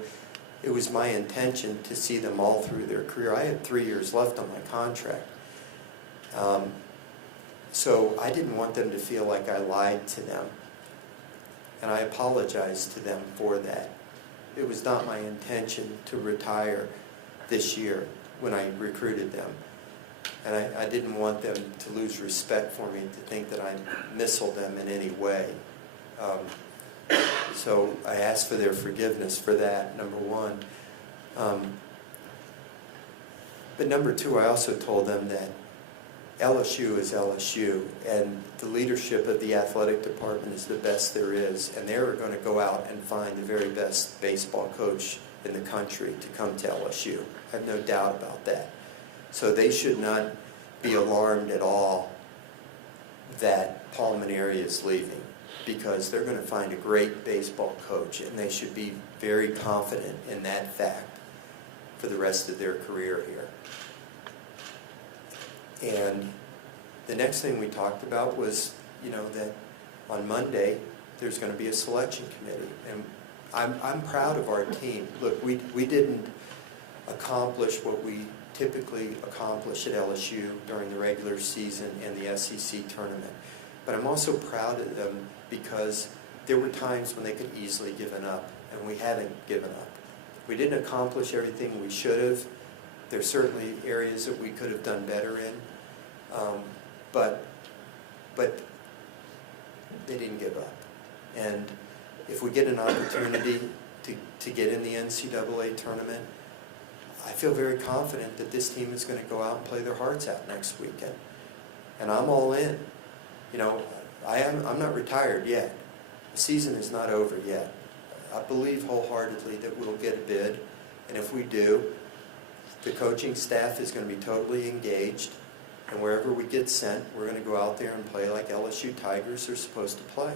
it was my intention to see them all through their career. I had 3 years left on my contract. So I didn't want them to feel like I lied to them. And I apologized to them for that. It was not my intention to retire this year when I recruited them. And I didn't want them to lose respect for me, to think that I missiled them in any way. So I asked for their forgiveness for that, number one. But number two, I also told them that LSU is LSU, and the leadership of the athletic department is the best there is, and they're going to go out and find the very best baseball coach in the country to come to LSU. I have no doubt about that. So they should not be alarmed at all that Paul Mainieri is leaving, because they're going to find a great baseball coach, and they should be very confident in that fact for the rest of their career here. And the next thing we talked about was, you know, that on Monday there's going to be a selection committee, and I'm proud of our team. Look, we didn't accomplish what we typically accomplish at LSU during the regular season and the SEC tournament, but I'm also proud of them because there were times when they could easily given up, and we haven't given up. We didn't accomplish everything we should have. There's certainly areas that we could have done better in, but they didn't give up. And if we get an opportunity to get in the NCAA tournament, I feel very confident that this team is going to go out and play their hearts out next weekend. And I'm all in. You know, I'm not retired yet. The season is not over yet. I believe wholeheartedly that we'll get a bid, and if we do, the coaching staff is going to be totally engaged, and wherever we get sent, we're going to go out there and play like LSU Tigers are supposed to play.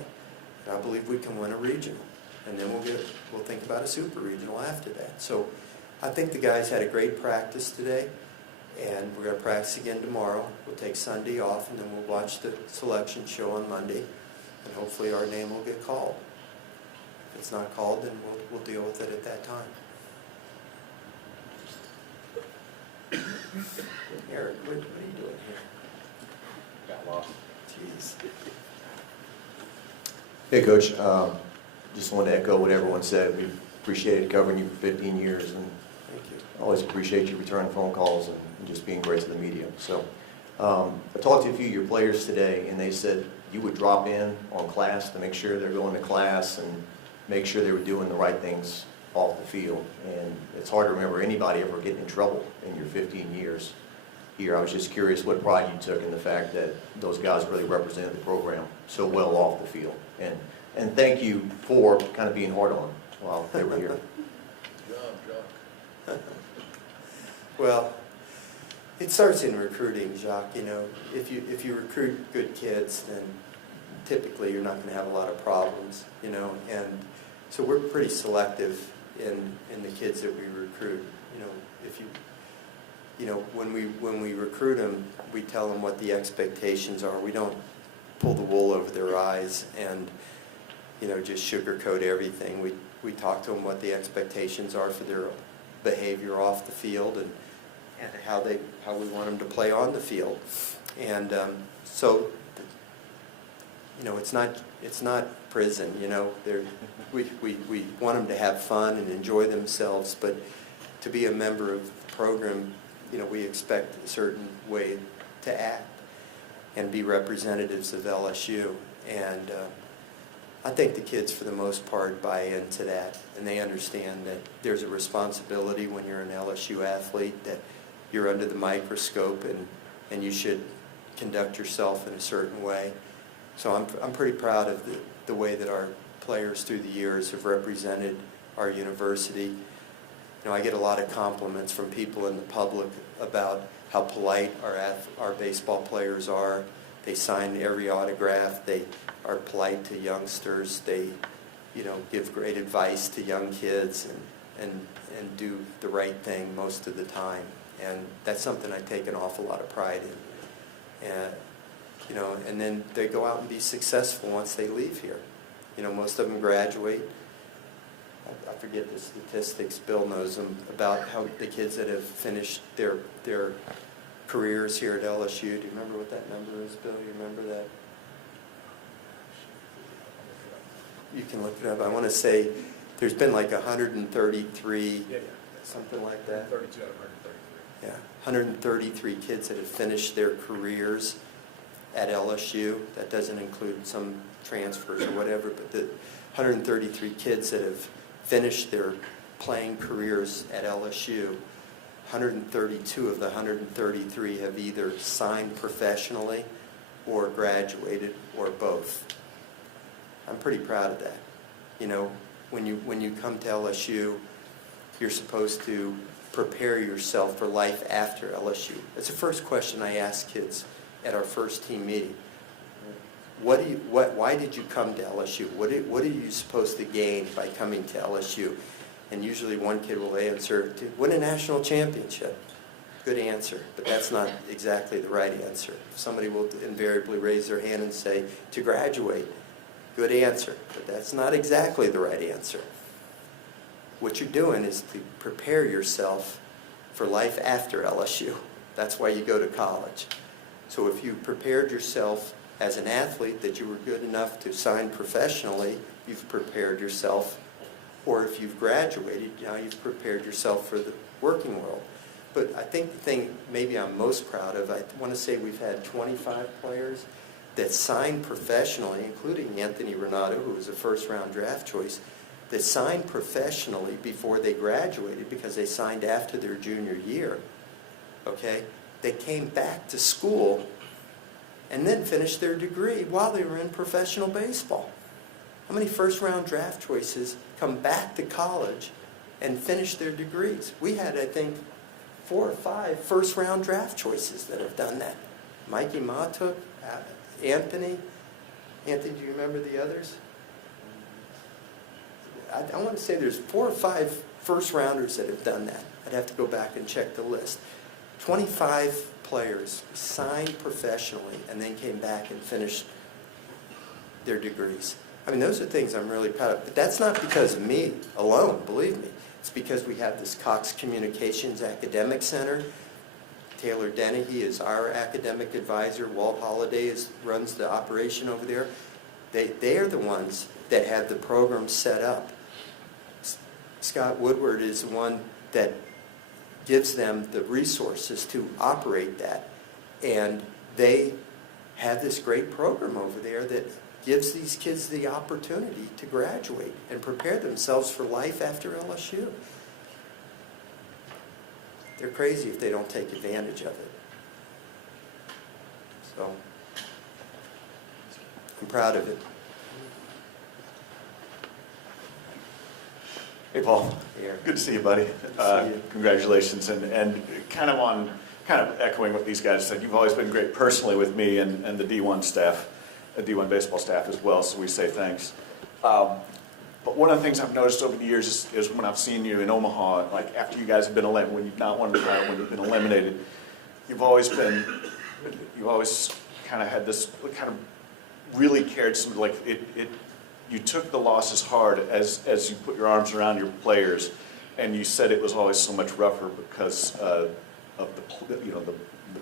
And I believe we can win a regional, and then we'll think about a super regional after that. So I think the guys had a great practice today, and we're going to practice again tomorrow. We'll take Sunday off, and then we'll watch the selection show on Monday, and hopefully our name will get called. If it's not called, then we'll deal with it at that time. Eric, what are you doing here? Got lost. Jeez. Hey, Coach. Just wanted to echo what everyone said. We appreciated covering you for 15 years, and Thank you. always appreciate you returning phone calls and just being great to the media. So I talked to a few of your players today, and they said you would drop in on class to make sure they're going to class and make sure they were doing the right things off the field. And it's hard to remember anybody ever getting in trouble in your 15 years here. I was just curious what pride you took in the fact that those guys really represented the program so well off the field. And thank you for kind of being hard on them while they were here. Well, it starts in recruiting, Jacques. You know, if you recruit good kids, then typically you're not going to have a lot of problems. You know, and so we're pretty selective in the kids that we recruit. You know, when we recruit them, we tell them what the expectations are. We don't pull the wool over their eyes and, you know, just sugarcoat everything. We talk to them what the expectations are for their behavior off the field and how we want them to play on the field. And so, you know, it's not prison. You know, we want them to have fun and enjoy themselves, but to be a member of the program, you know, we expect a certain way to act and be representatives of LSU. And I think the kids, for the most part, buy into that, and they understand that there's a responsibility when you're an LSU athlete, that you're under the microscope, and and you should conduct yourself in a certain way. So I'm pretty proud of the way that our players through the years have represented our university. You know, I get a lot of compliments from people in the public about how polite our baseball players are. They sign every autograph. They are polite to youngsters. They, you know, give great advice to young kids and do the right thing most of the time. And that's something I take an awful lot of pride in. And, you know, and then they go out and be successful once they leave here. You know, most of them graduate. I forget the statistics, Bill knows them, about how the kids that have finished their careers here at LSU. Do you remember what that number is, Bill? You remember that? You can look it up. I want to say there's been like 133, something like that. 32 out of 133. Yeah, 133 kids that have finished their careers at LSU. That doesn't include some transfers or whatever, but the 133 kids that have finished their playing careers at LSU, 132 of the 133 have either signed professionally or graduated or both. I'm pretty proud of that. You know, when you come to LSU, you're supposed to prepare yourself for life after LSU. That's the first question I ask kids at our first team meeting. Why did you come to LSU? What are you supposed to gain by coming to LSU? And usually one kid will answer, to win a national championship. Good answer, but that's not exactly the right answer. Somebody will invariably raise their hand and say, to graduate. Good answer, but that's not exactly the right answer. What you're doing is to prepare yourself for life after LSU. That's why you go to college. So if you prepared yourself as an athlete that you were good enough to sign professionally, you've prepared yourself. Or if you've graduated, now you've prepared yourself for the working world. But I think the thing maybe I'm most proud of, I want to say we've had 25 players that signed professionally, including Anthony Renato, who was a first-round draft choice, that signed professionally before they graduated because they signed after their junior year. Okay? They came back to school and then finished their degree while they were in professional baseball. How many first-round draft choices come back to college and finish their degrees? We had, I think, 4 or 5 first-round draft choices that have done that. Mikey Matuk, Anthony. Anthony, do you remember the others? I want to say there's 4 or 5 first-rounders that have done that. I'd have to go back and check the list. 25 players signed professionally and then came back and finished their degrees. I mean, those are things I'm really proud of. But that's not because of me alone, believe me. It's because we have this Cox Communications Academic Center. Taylor Dennehy is our academic advisor. Walt Holliday runs the operation over there. They are the ones that have the program set up. Scott Woodward is the one that gives them the resources to operate that. And they have this great program over there that gives these kids the opportunity to graduate and prepare themselves for life after LSU. They're crazy if they don't take advantage of it. So, I'm proud of it. Hey, Paul. Here. Good to see you, buddy. to see you. Congratulations. And kind of echoing what these guys said, you've always been great personally with me and the D1 staff, the D1 baseball staff as well, so we say thanks. But one of the things I've noticed over the years is when I've seen you in Omaha, like after you guys have been eliminated, when you've not won the title, when you've been eliminated, you've always kind of had this kind of really cared some, like you took the losses hard as you put your arms around your players, and you said it was always so much rougher because of the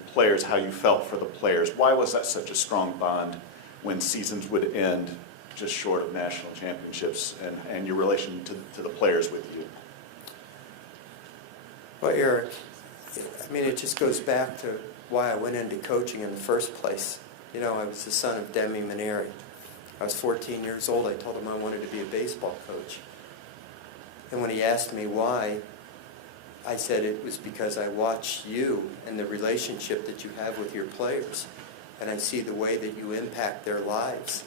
players, how you felt for the players. Why was that such a strong bond when seasons would end just short of national championships, and your relation to the players with you? Well, Eric, I mean, it just goes back to why I went into coaching in the first place. You know, I was the son of Paul Mainieri. I was 14 years old. I told him I wanted to be a baseball coach. And when he asked me why, I said it was because I watch you and the relationship that you have with your players, and I see the way that you impact their lives.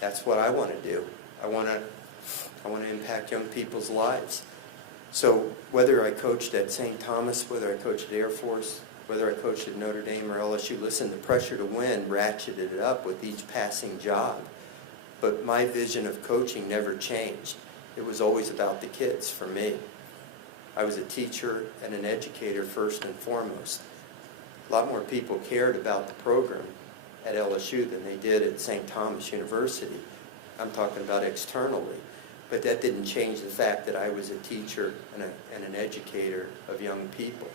That's what I want to do. I want to impact young people's lives. So whether I coached at St. Thomas, whether I coached at Air Force, whether I coached at Notre Dame or LSU, listen, the pressure to win ratcheted it up with each passing job. But my vision of coaching never changed. It was always about the kids for me. I was a teacher and an educator first and foremost. A lot more people cared about the program at LSU than they did at St. Thomas University. I'm talking about externally. But that didn't change the fact that I was a teacher and an educator of young people.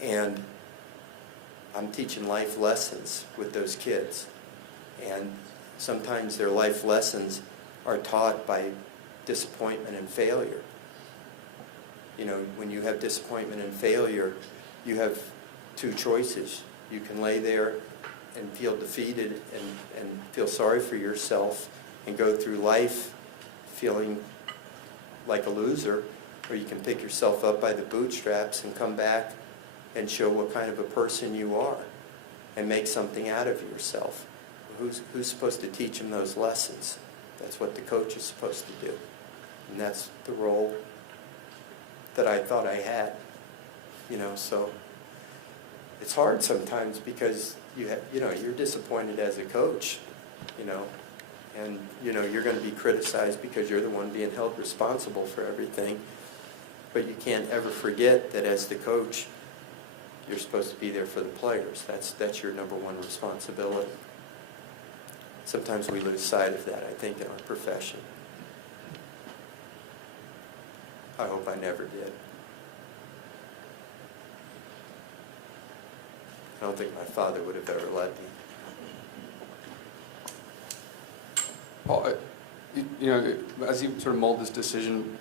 And I'm teaching life lessons with those kids. And sometimes their life lessons are taught by disappointment and failure. You know, when you have disappointment and failure, you have two choices. You can lay there and feel defeated and feel sorry for yourself and go through life feeling like a loser, or you can pick yourself up by the bootstraps and come back and show what kind of a person you are and make something out of yourself. Who's supposed to teach them those lessons? That's what the coach is supposed to do. And that's the role that I thought I had. You know, so it's hard sometimes because you're disappointed as a coach, you know, and you know you're going to be criticized because you're the one being held responsible for everything. But you can't ever forget that as the coach, you're supposed to be there for the players. That's your number one responsibility. Sometimes we lose sight of that, I think, in our profession. I hope I never did. I don't think my father would have ever let me. Paul, as you sort of mold this decision,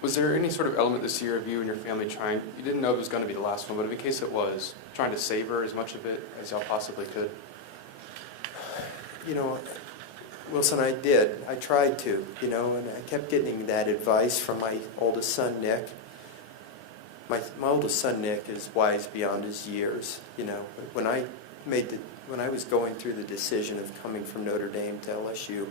was there any sort of element this year of you and your family trying, you didn't know it was going to be the last one, but in case it was, trying to savor as much of it as y'all possibly could? You know, Wilson, I did. I tried to, you know, and I kept getting that advice from my oldest son, Nick. My oldest son, Nick, is wise beyond his years. You know, when I was going through the decision of coming from Notre Dame to LSU,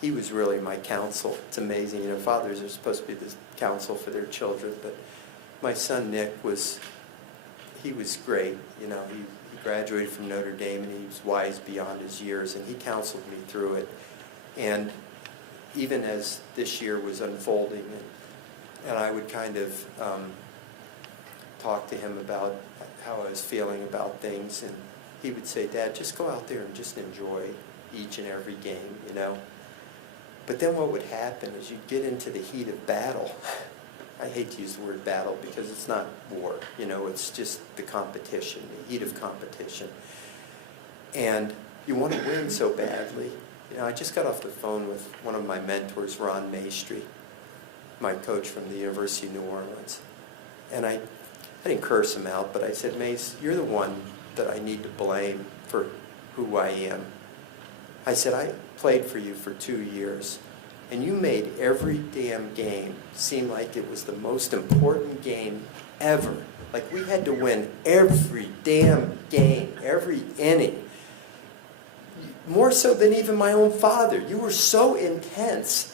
he was really my counsel. It's amazing. You know, fathers are supposed to be the counsel for their children, but my son, Nick, was great. You know, he graduated from Notre Dame, and he was wise beyond his years, and he counseled me through it. And even as this year was unfolding, and I would kind of talk to him about how I was feeling about things, and he would say, "Dad, just go out there and just enjoy each and every game, you know." But then what would happen is you'd get into the heat of battle. I hate to use the word battle because it's not war, you know, it's just the competition, the heat of competition. And you want to win so badly. You know, I just got off the phone with one of my mentors, Ron Maestri, my coach from the University of New Orleans. And I didn't curse him out, but I said, "Mace, you're the one that I need to blame for who I am." I said, "I played for you for 2 years, and you made every damn game seem like it was the most important game ever. Like we had to win every damn game, every inning. More so than even my own father. You were so intense.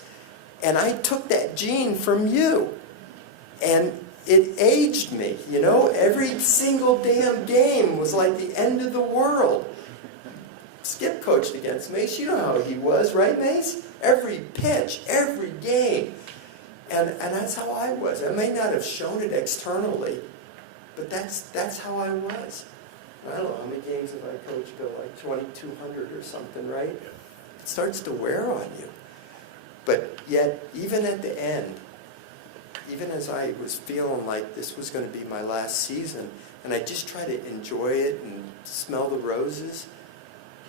And I took that gene from you. And it aged me, you know? Every single damn game was like the end of the world." Skip coached against Mace. You know how he was, right, Mace? Every pitch, every game. And that's how I was. I may not have shown it externally, but that's how I was. I don't know, how many games have I coached, Bill? Like 2,200 or something, right? It starts to wear on you. But yet, even at the end, even as I was feeling like this was going to be my last season, and I just try to enjoy it and smell the roses,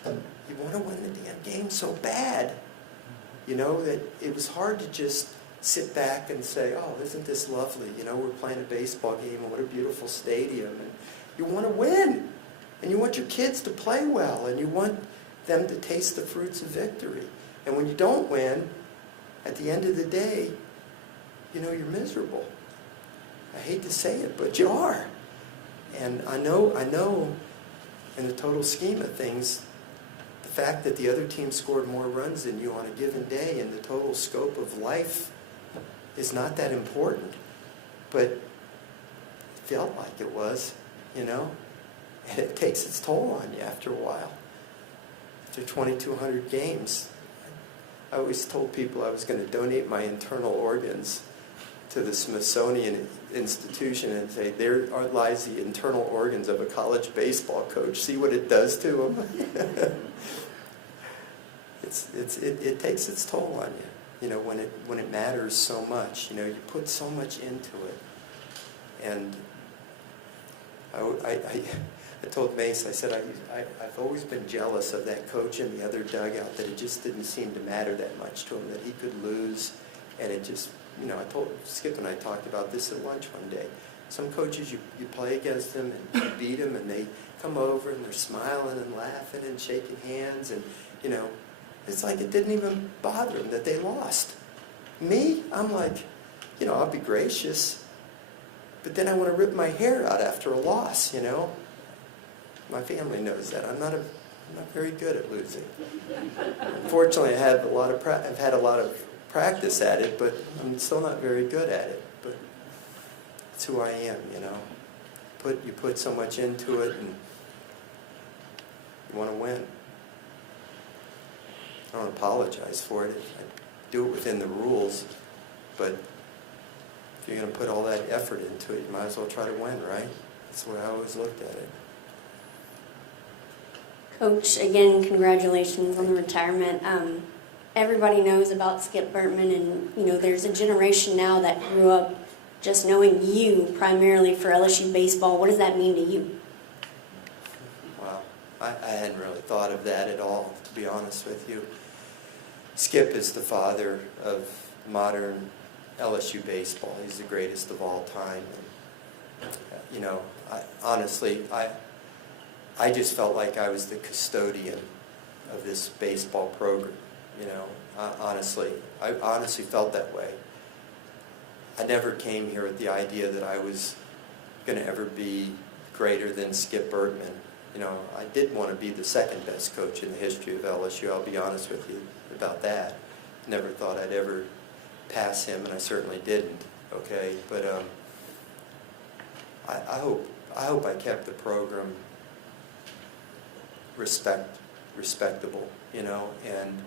you want to win the damn game so bad, you know, that it was hard to just sit back and say, "Oh, isn't this lovely? You know, we're playing a baseball game, and what a beautiful stadium." And you want to win, and you want your kids to play well, and you want them to taste the fruits of victory. And when you don't win, at the end of the day, you know, you're miserable. I hate to say it, but you are. And I know in the total scheme of things, the fact that the other team scored more runs than you on a given day in the total scope of life is not that important. But it felt like it was, you know? And it takes its toll on you after a while. After 2,200 games, I always told people I was going to donate my internal organs to the Smithsonian Institution and say, there lies the internal organs of a college baseball coach. See what it does to them? It takes its toll on you, you know, when it matters so much. You know, you put so much into it. And I told Mace, I said, I've always been jealous of that coach in the other dugout, that it just didn't seem to matter that much to him, that he could lose, and it just, you know, I told Skip and I talked about this at lunch one day. Some coaches, you play against them and you beat them, and they come over and they're smiling and laughing and shaking hands, and, you know, it's like it didn't even bother them that they lost. Me, I'm like, you know, I'll be gracious, but then I want to rip my hair out after a loss, you know. My family knows that. I'm not very good at losing. Unfortunately, I've had a lot of practice at it, but I'm still not very good at it. But it's who I am, you know. You put so much into it, and you want to win. I don't apologize for it. I do it within the rules, but if you're going to put all that effort into it, you might as well try to win, right? That's the way I always looked at it. Coach, again, congratulations on the retirement. Everybody knows about Skip Bertman, and you know there's a generation now that grew up just knowing you primarily for LSU baseball. What does that mean to you? Wow, I hadn't really thought of that at all, to be honest with you. Skip is the father of modern LSU baseball. He's the greatest of all time. And, you know, honestly, I just felt like I was the custodian of this baseball program, you know, honestly. I honestly felt that way. I never came here with the idea that I was going to ever be greater than Skip Bertman. You know, I did want to be the second best coach in the history of LSU, I'll be honest with you about that. Never thought I'd ever pass him, and I certainly didn't, okay? But I hope I kept the program respectable, you know, and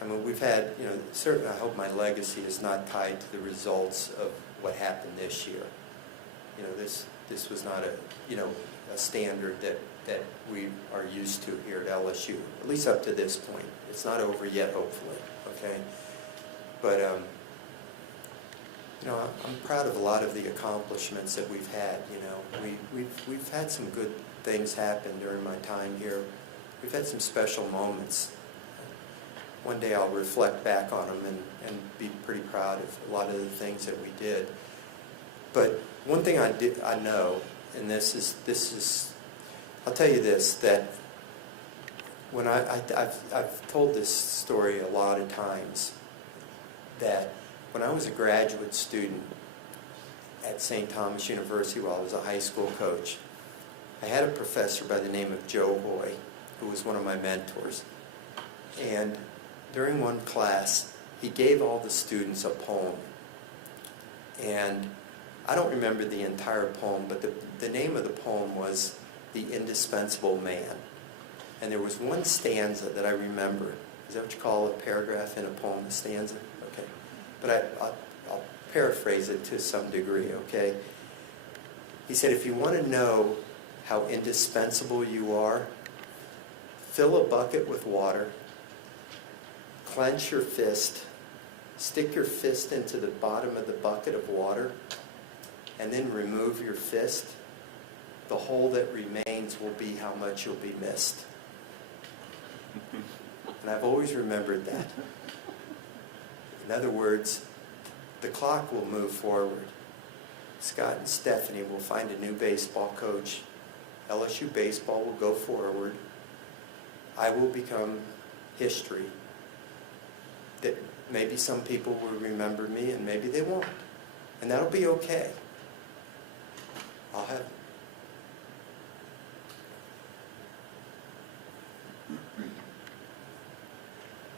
I mean, we've had, you know, certainly I hope my legacy is not tied to the results of what happened this year. You know, this was not a standard that we are used to here at LSU, at least up to this point. It's not over yet, hopefully, okay? But, you know, I'm proud of a lot of the accomplishments that we've had, you know. We've had some good things happen during my time here. We've had some special moments. One day I'll reflect back on them and be pretty proud of a lot of the things that we did. But one thing I know, and this is, I'll tell you this, that when I've told this story a lot of times, that when I was a graduate student at St. Thomas University while I was a high school coach, I had a professor by the name of Joe Hoy, who was one of my mentors. And during one class, he gave all the students a poem. And I don't remember the entire poem, but the name of the poem was The Indispensable Man. And there was one stanza that I remember. Is that what you call a paragraph in a poem, a stanza? Okay. But I'll paraphrase it to some degree, okay? He said, if you want to know how indispensable you are, fill a bucket with water, clench your fist, stick your fist into the bottom of the bucket of water, and then remove your fist. The hole that remains will be how much you'll be missed. And I've always remembered that. In other words, the clock will move forward. Scott and Stephanie will find a new baseball coach. LSU baseball will go forward. I will become history. That maybe some people will remember me and maybe they won't. And that'll be okay. I'll have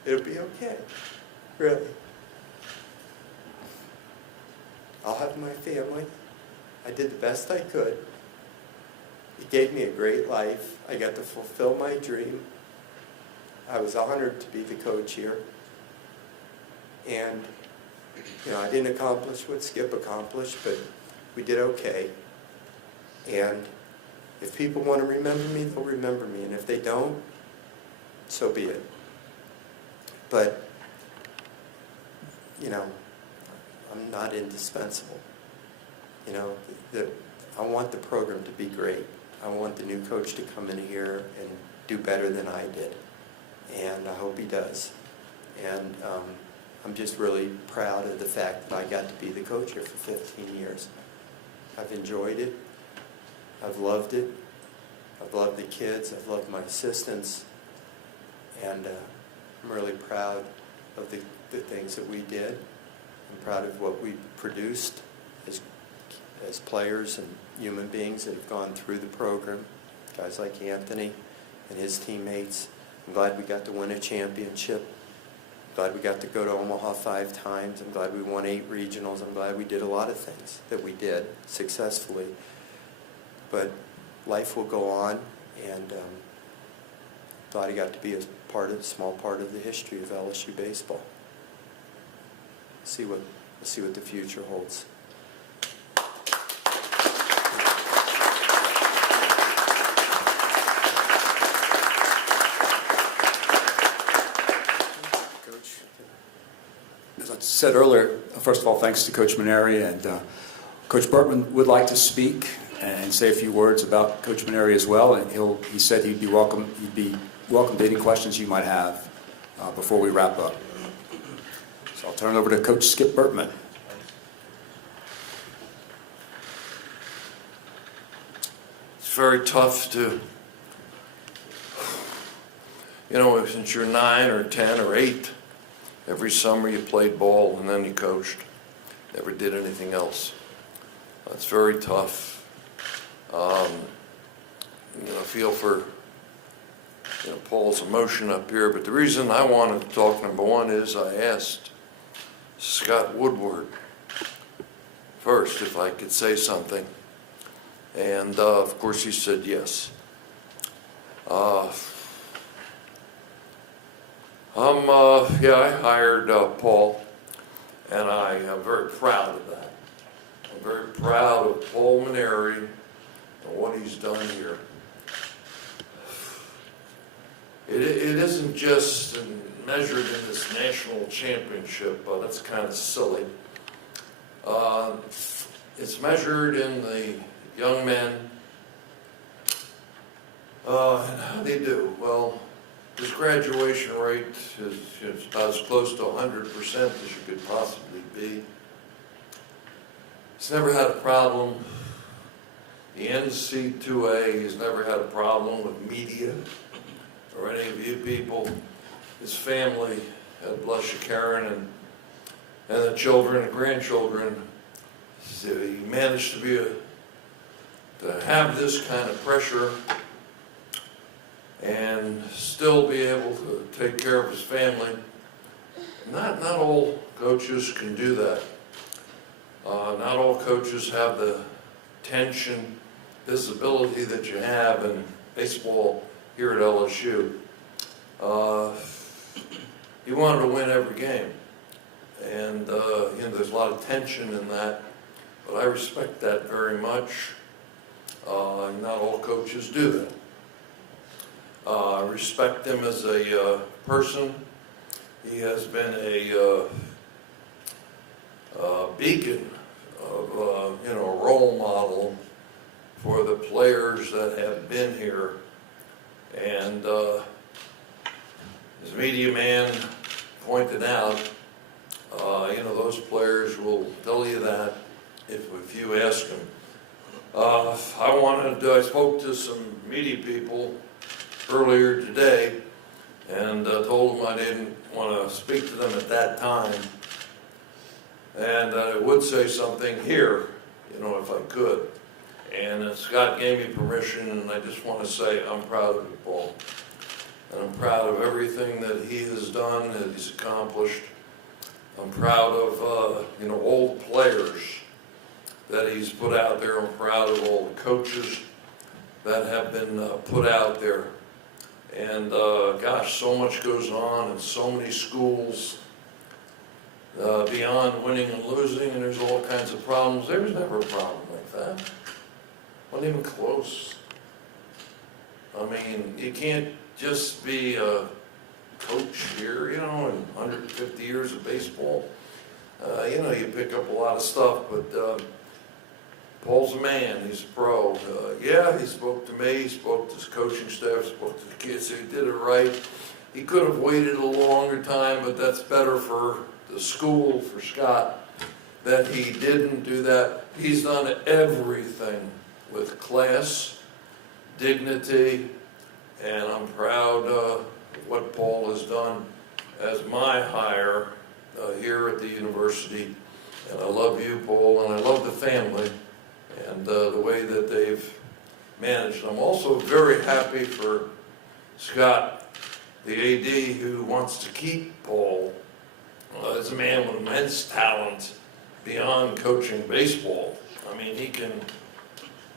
it'll be okay, really. I'll have my family. I did the best I could. It gave me a great life. I got to fulfill my dream. I was honored to be the coach here. And, I didn't accomplish what Skip accomplished, but we did okay. And if people want to remember me, they'll remember me. And if they don't, so be it. But, I'm not indispensable. I want the program to be great. I want the new coach to come in here and do better than I did. And I hope he does. And I'm just really proud of the fact that I got to be the coach here for 15 years. I've enjoyed it. I've loved it. I've loved the kids. I've loved my assistants. And I'm really proud of the things that we did. I'm proud of what we produced as players and human beings that have gone through the program. Guys like Anthony and his teammates. I'm glad we got to win a championship. I'm glad we got to go to Omaha 5 times. I'm glad we won 8 regionals. I'm glad we did a lot of things that we did successfully. But life will go on, and glad I got to be a small part of the history of LSU baseball. We'll see what the future holds. As I said earlier, first of all, thanks to Coach Mainieri, and Coach Bertman would like to speak and say a few words about Coach Mainieri as well. And he said he'd be welcome to any questions you might have before we wrap up. So I'll turn it over to Coach Skip Bertman. It's very tough to, since you're 9 or 10 or 8. Every summer you played ball and then you coached. Never did anything else. It's very tough. I feel for Paul's emotion up here, but the reason I wanted to talk, number one, is I asked Scott Woodward first if I could say something, and of course he said yes. I hired Paul, and I am very proud of that. I'm very proud of Paul Mainieri and what he's done here. It isn't just measured in this national championship, but that's kind of silly. It's measured in the young men. And how they do? Well, his graduation rate is about as close to 100% as you could possibly be. He's never had a problem. The NC2A, he's never had a problem with media or any of you people. His family, God bless you, Karen, and the children and grandchildren. So he managed to have this kind of pressure and still be able to take care of his family. Not all coaches can do that. Not all coaches have the tension, visibility that you have in baseball here at LSU. He wanted to win every game, and there's a lot of tension in that, but I respect that very much. Not all coaches do that. I respect him as a person. He has been a beacon of, a role model for the players that have been here. And as media man pointed out, those players will tell you that if you ask them. I spoke to some media people earlier today and told them I didn't want to speak to them at that time, and that I would say something here, if I could. And Scott gave me permission, and I just want to say I'm proud of it, Paul. And I'm proud of everything that he has done, that he's accomplished. I'm proud of, all the players that he's put out there. I'm proud of all the coaches that have been put out there. And gosh, so much goes on in so many schools beyond winning and losing, and there's all kinds of problems. There was never a problem like that. Wasn't even close. I mean, you can't just be a coach here, in 150 years of baseball. You pick up a lot of stuff, but Paul's a man, he's a pro. He spoke to me, he spoke to his coaching staff, spoke to the kids, so he did it right. He could have waited a longer time, but that's better for the school, for Scott, that he didn't do that. He's done everything with class, dignity, and I'm proud of what Paul has done as my hire here at the university. And I love you, Paul, and I love the family and the way that they've managed. I'm also very happy for Scott, the AD, who wants to keep Paul as a man with immense talent beyond coaching baseball. I mean, he can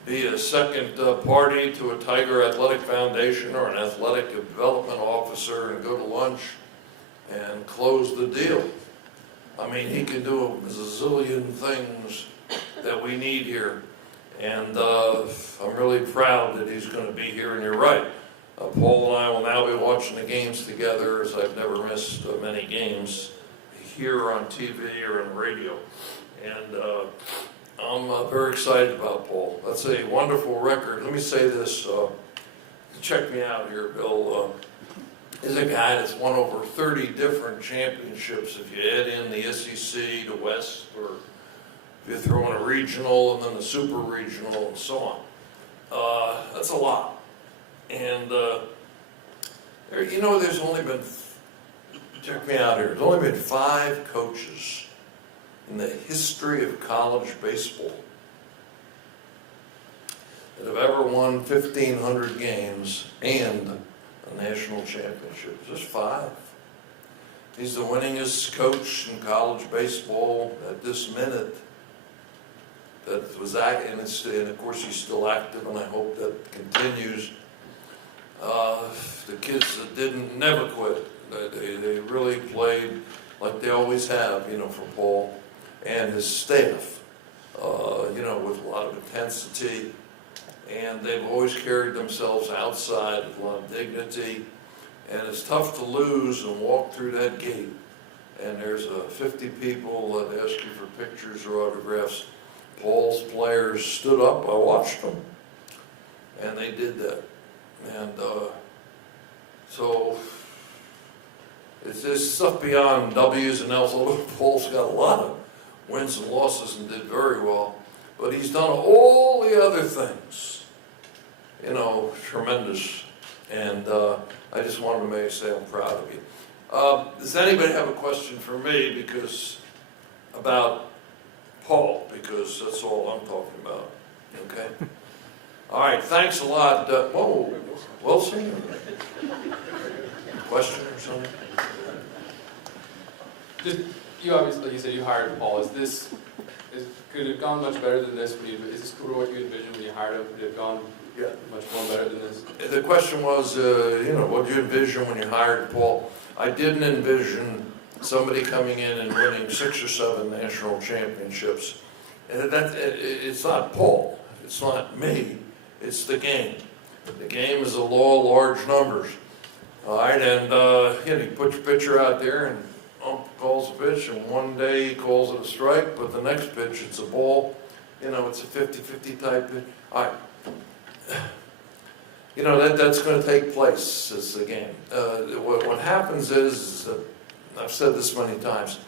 be a second party to a Tiger Athletic Foundation or an athletic development officer and go to lunch and close the deal. I mean, he can do a zillion things that we need here. And I'm really proud that he's going to be here, and you're right. Paul and I will now be watching the games together, as I've never missed many games here on TV or on radio. And I'm very excited about Paul. That's a wonderful record. Let me say this. Check me out here, Bill. He's a guy that's won over 30 different championships. If you add in the SEC, the West, or if you throw in a regional and then the super regional and so on. That's a lot. And, there's only been, check me out here, there's only been 5 coaches in the history of college baseball that have ever won 1,500 games and a national championship. Just 5. He's the winningest coach in college baseball at this minute that was active, and of course he's still active, and I hope that continues. The kids that never quit, they really played like they always have, for Paul and his staff, with a lot of intensity, and they've always carried themselves outside with a lot of dignity, and it's tough to lose and walk through that gate, and there's 50 people that ask you for pictures or autographs. Paul's players stood up, I watched them, and they did that, and so it's this stuff beyond W's and L's, although Paul's got a lot of wins and losses and did very well. But he's done all the other things, tremendous. And I just wanted to say I'm proud of you. Does anybody have a question for me about Paul? Because that's all I'm talking about. Okay? All right, thanks a lot. Whoa, Wilson? Question or something? You obviously, like you said, you hired Paul. Could it have gone much better than this? Is this what you envisioned when you hired him? Could it have gone much more better than this? The question was, what did you envision when you hired Paul? I didn't envision somebody coming in and winning 6 or 7 national championships. And it's not Paul. It's not me. It's the game. The game is a law of large numbers. All right, and you put your pitcher out there and calls a pitch, and one day he calls it a strike, but the next pitch it's a ball. It's a 50-50 type pitch. All right. That's going to take place as the game. What happens is, I've said this many times,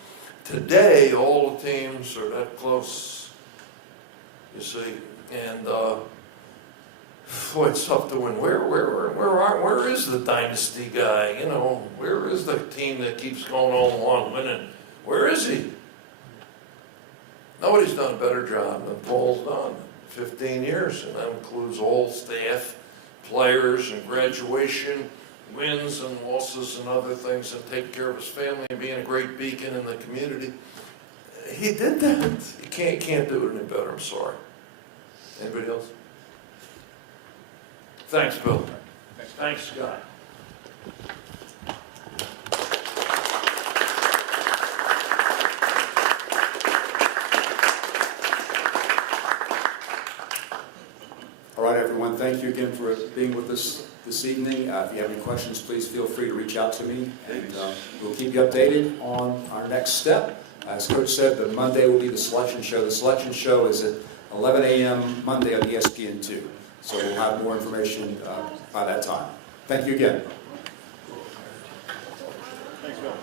today all the teams are that close, you see, and boy, it's tough to win. Where is the dynasty guy? Where is the team that keeps going all along winning? Where is he? Nobody's done a better job than Paul's done. 15 years, and that includes all staff, players, and graduation, wins and losses and other things, and taking care of his family and being a great beacon in the community. He did that. You can't do it any better. I'm sorry. Anybody else? Thanks, Bill. Thanks, Scott. All right, everyone, thank you again for being with us this evening. If you have any questions, please feel free to reach out to me, and we'll keep you updated on our next step. As Coach said, the Monday will be the selection show. The selection show is at 11 a.m. Monday on ESPN2. So we'll have more information by that time. Thank you again. Thanks, Bill.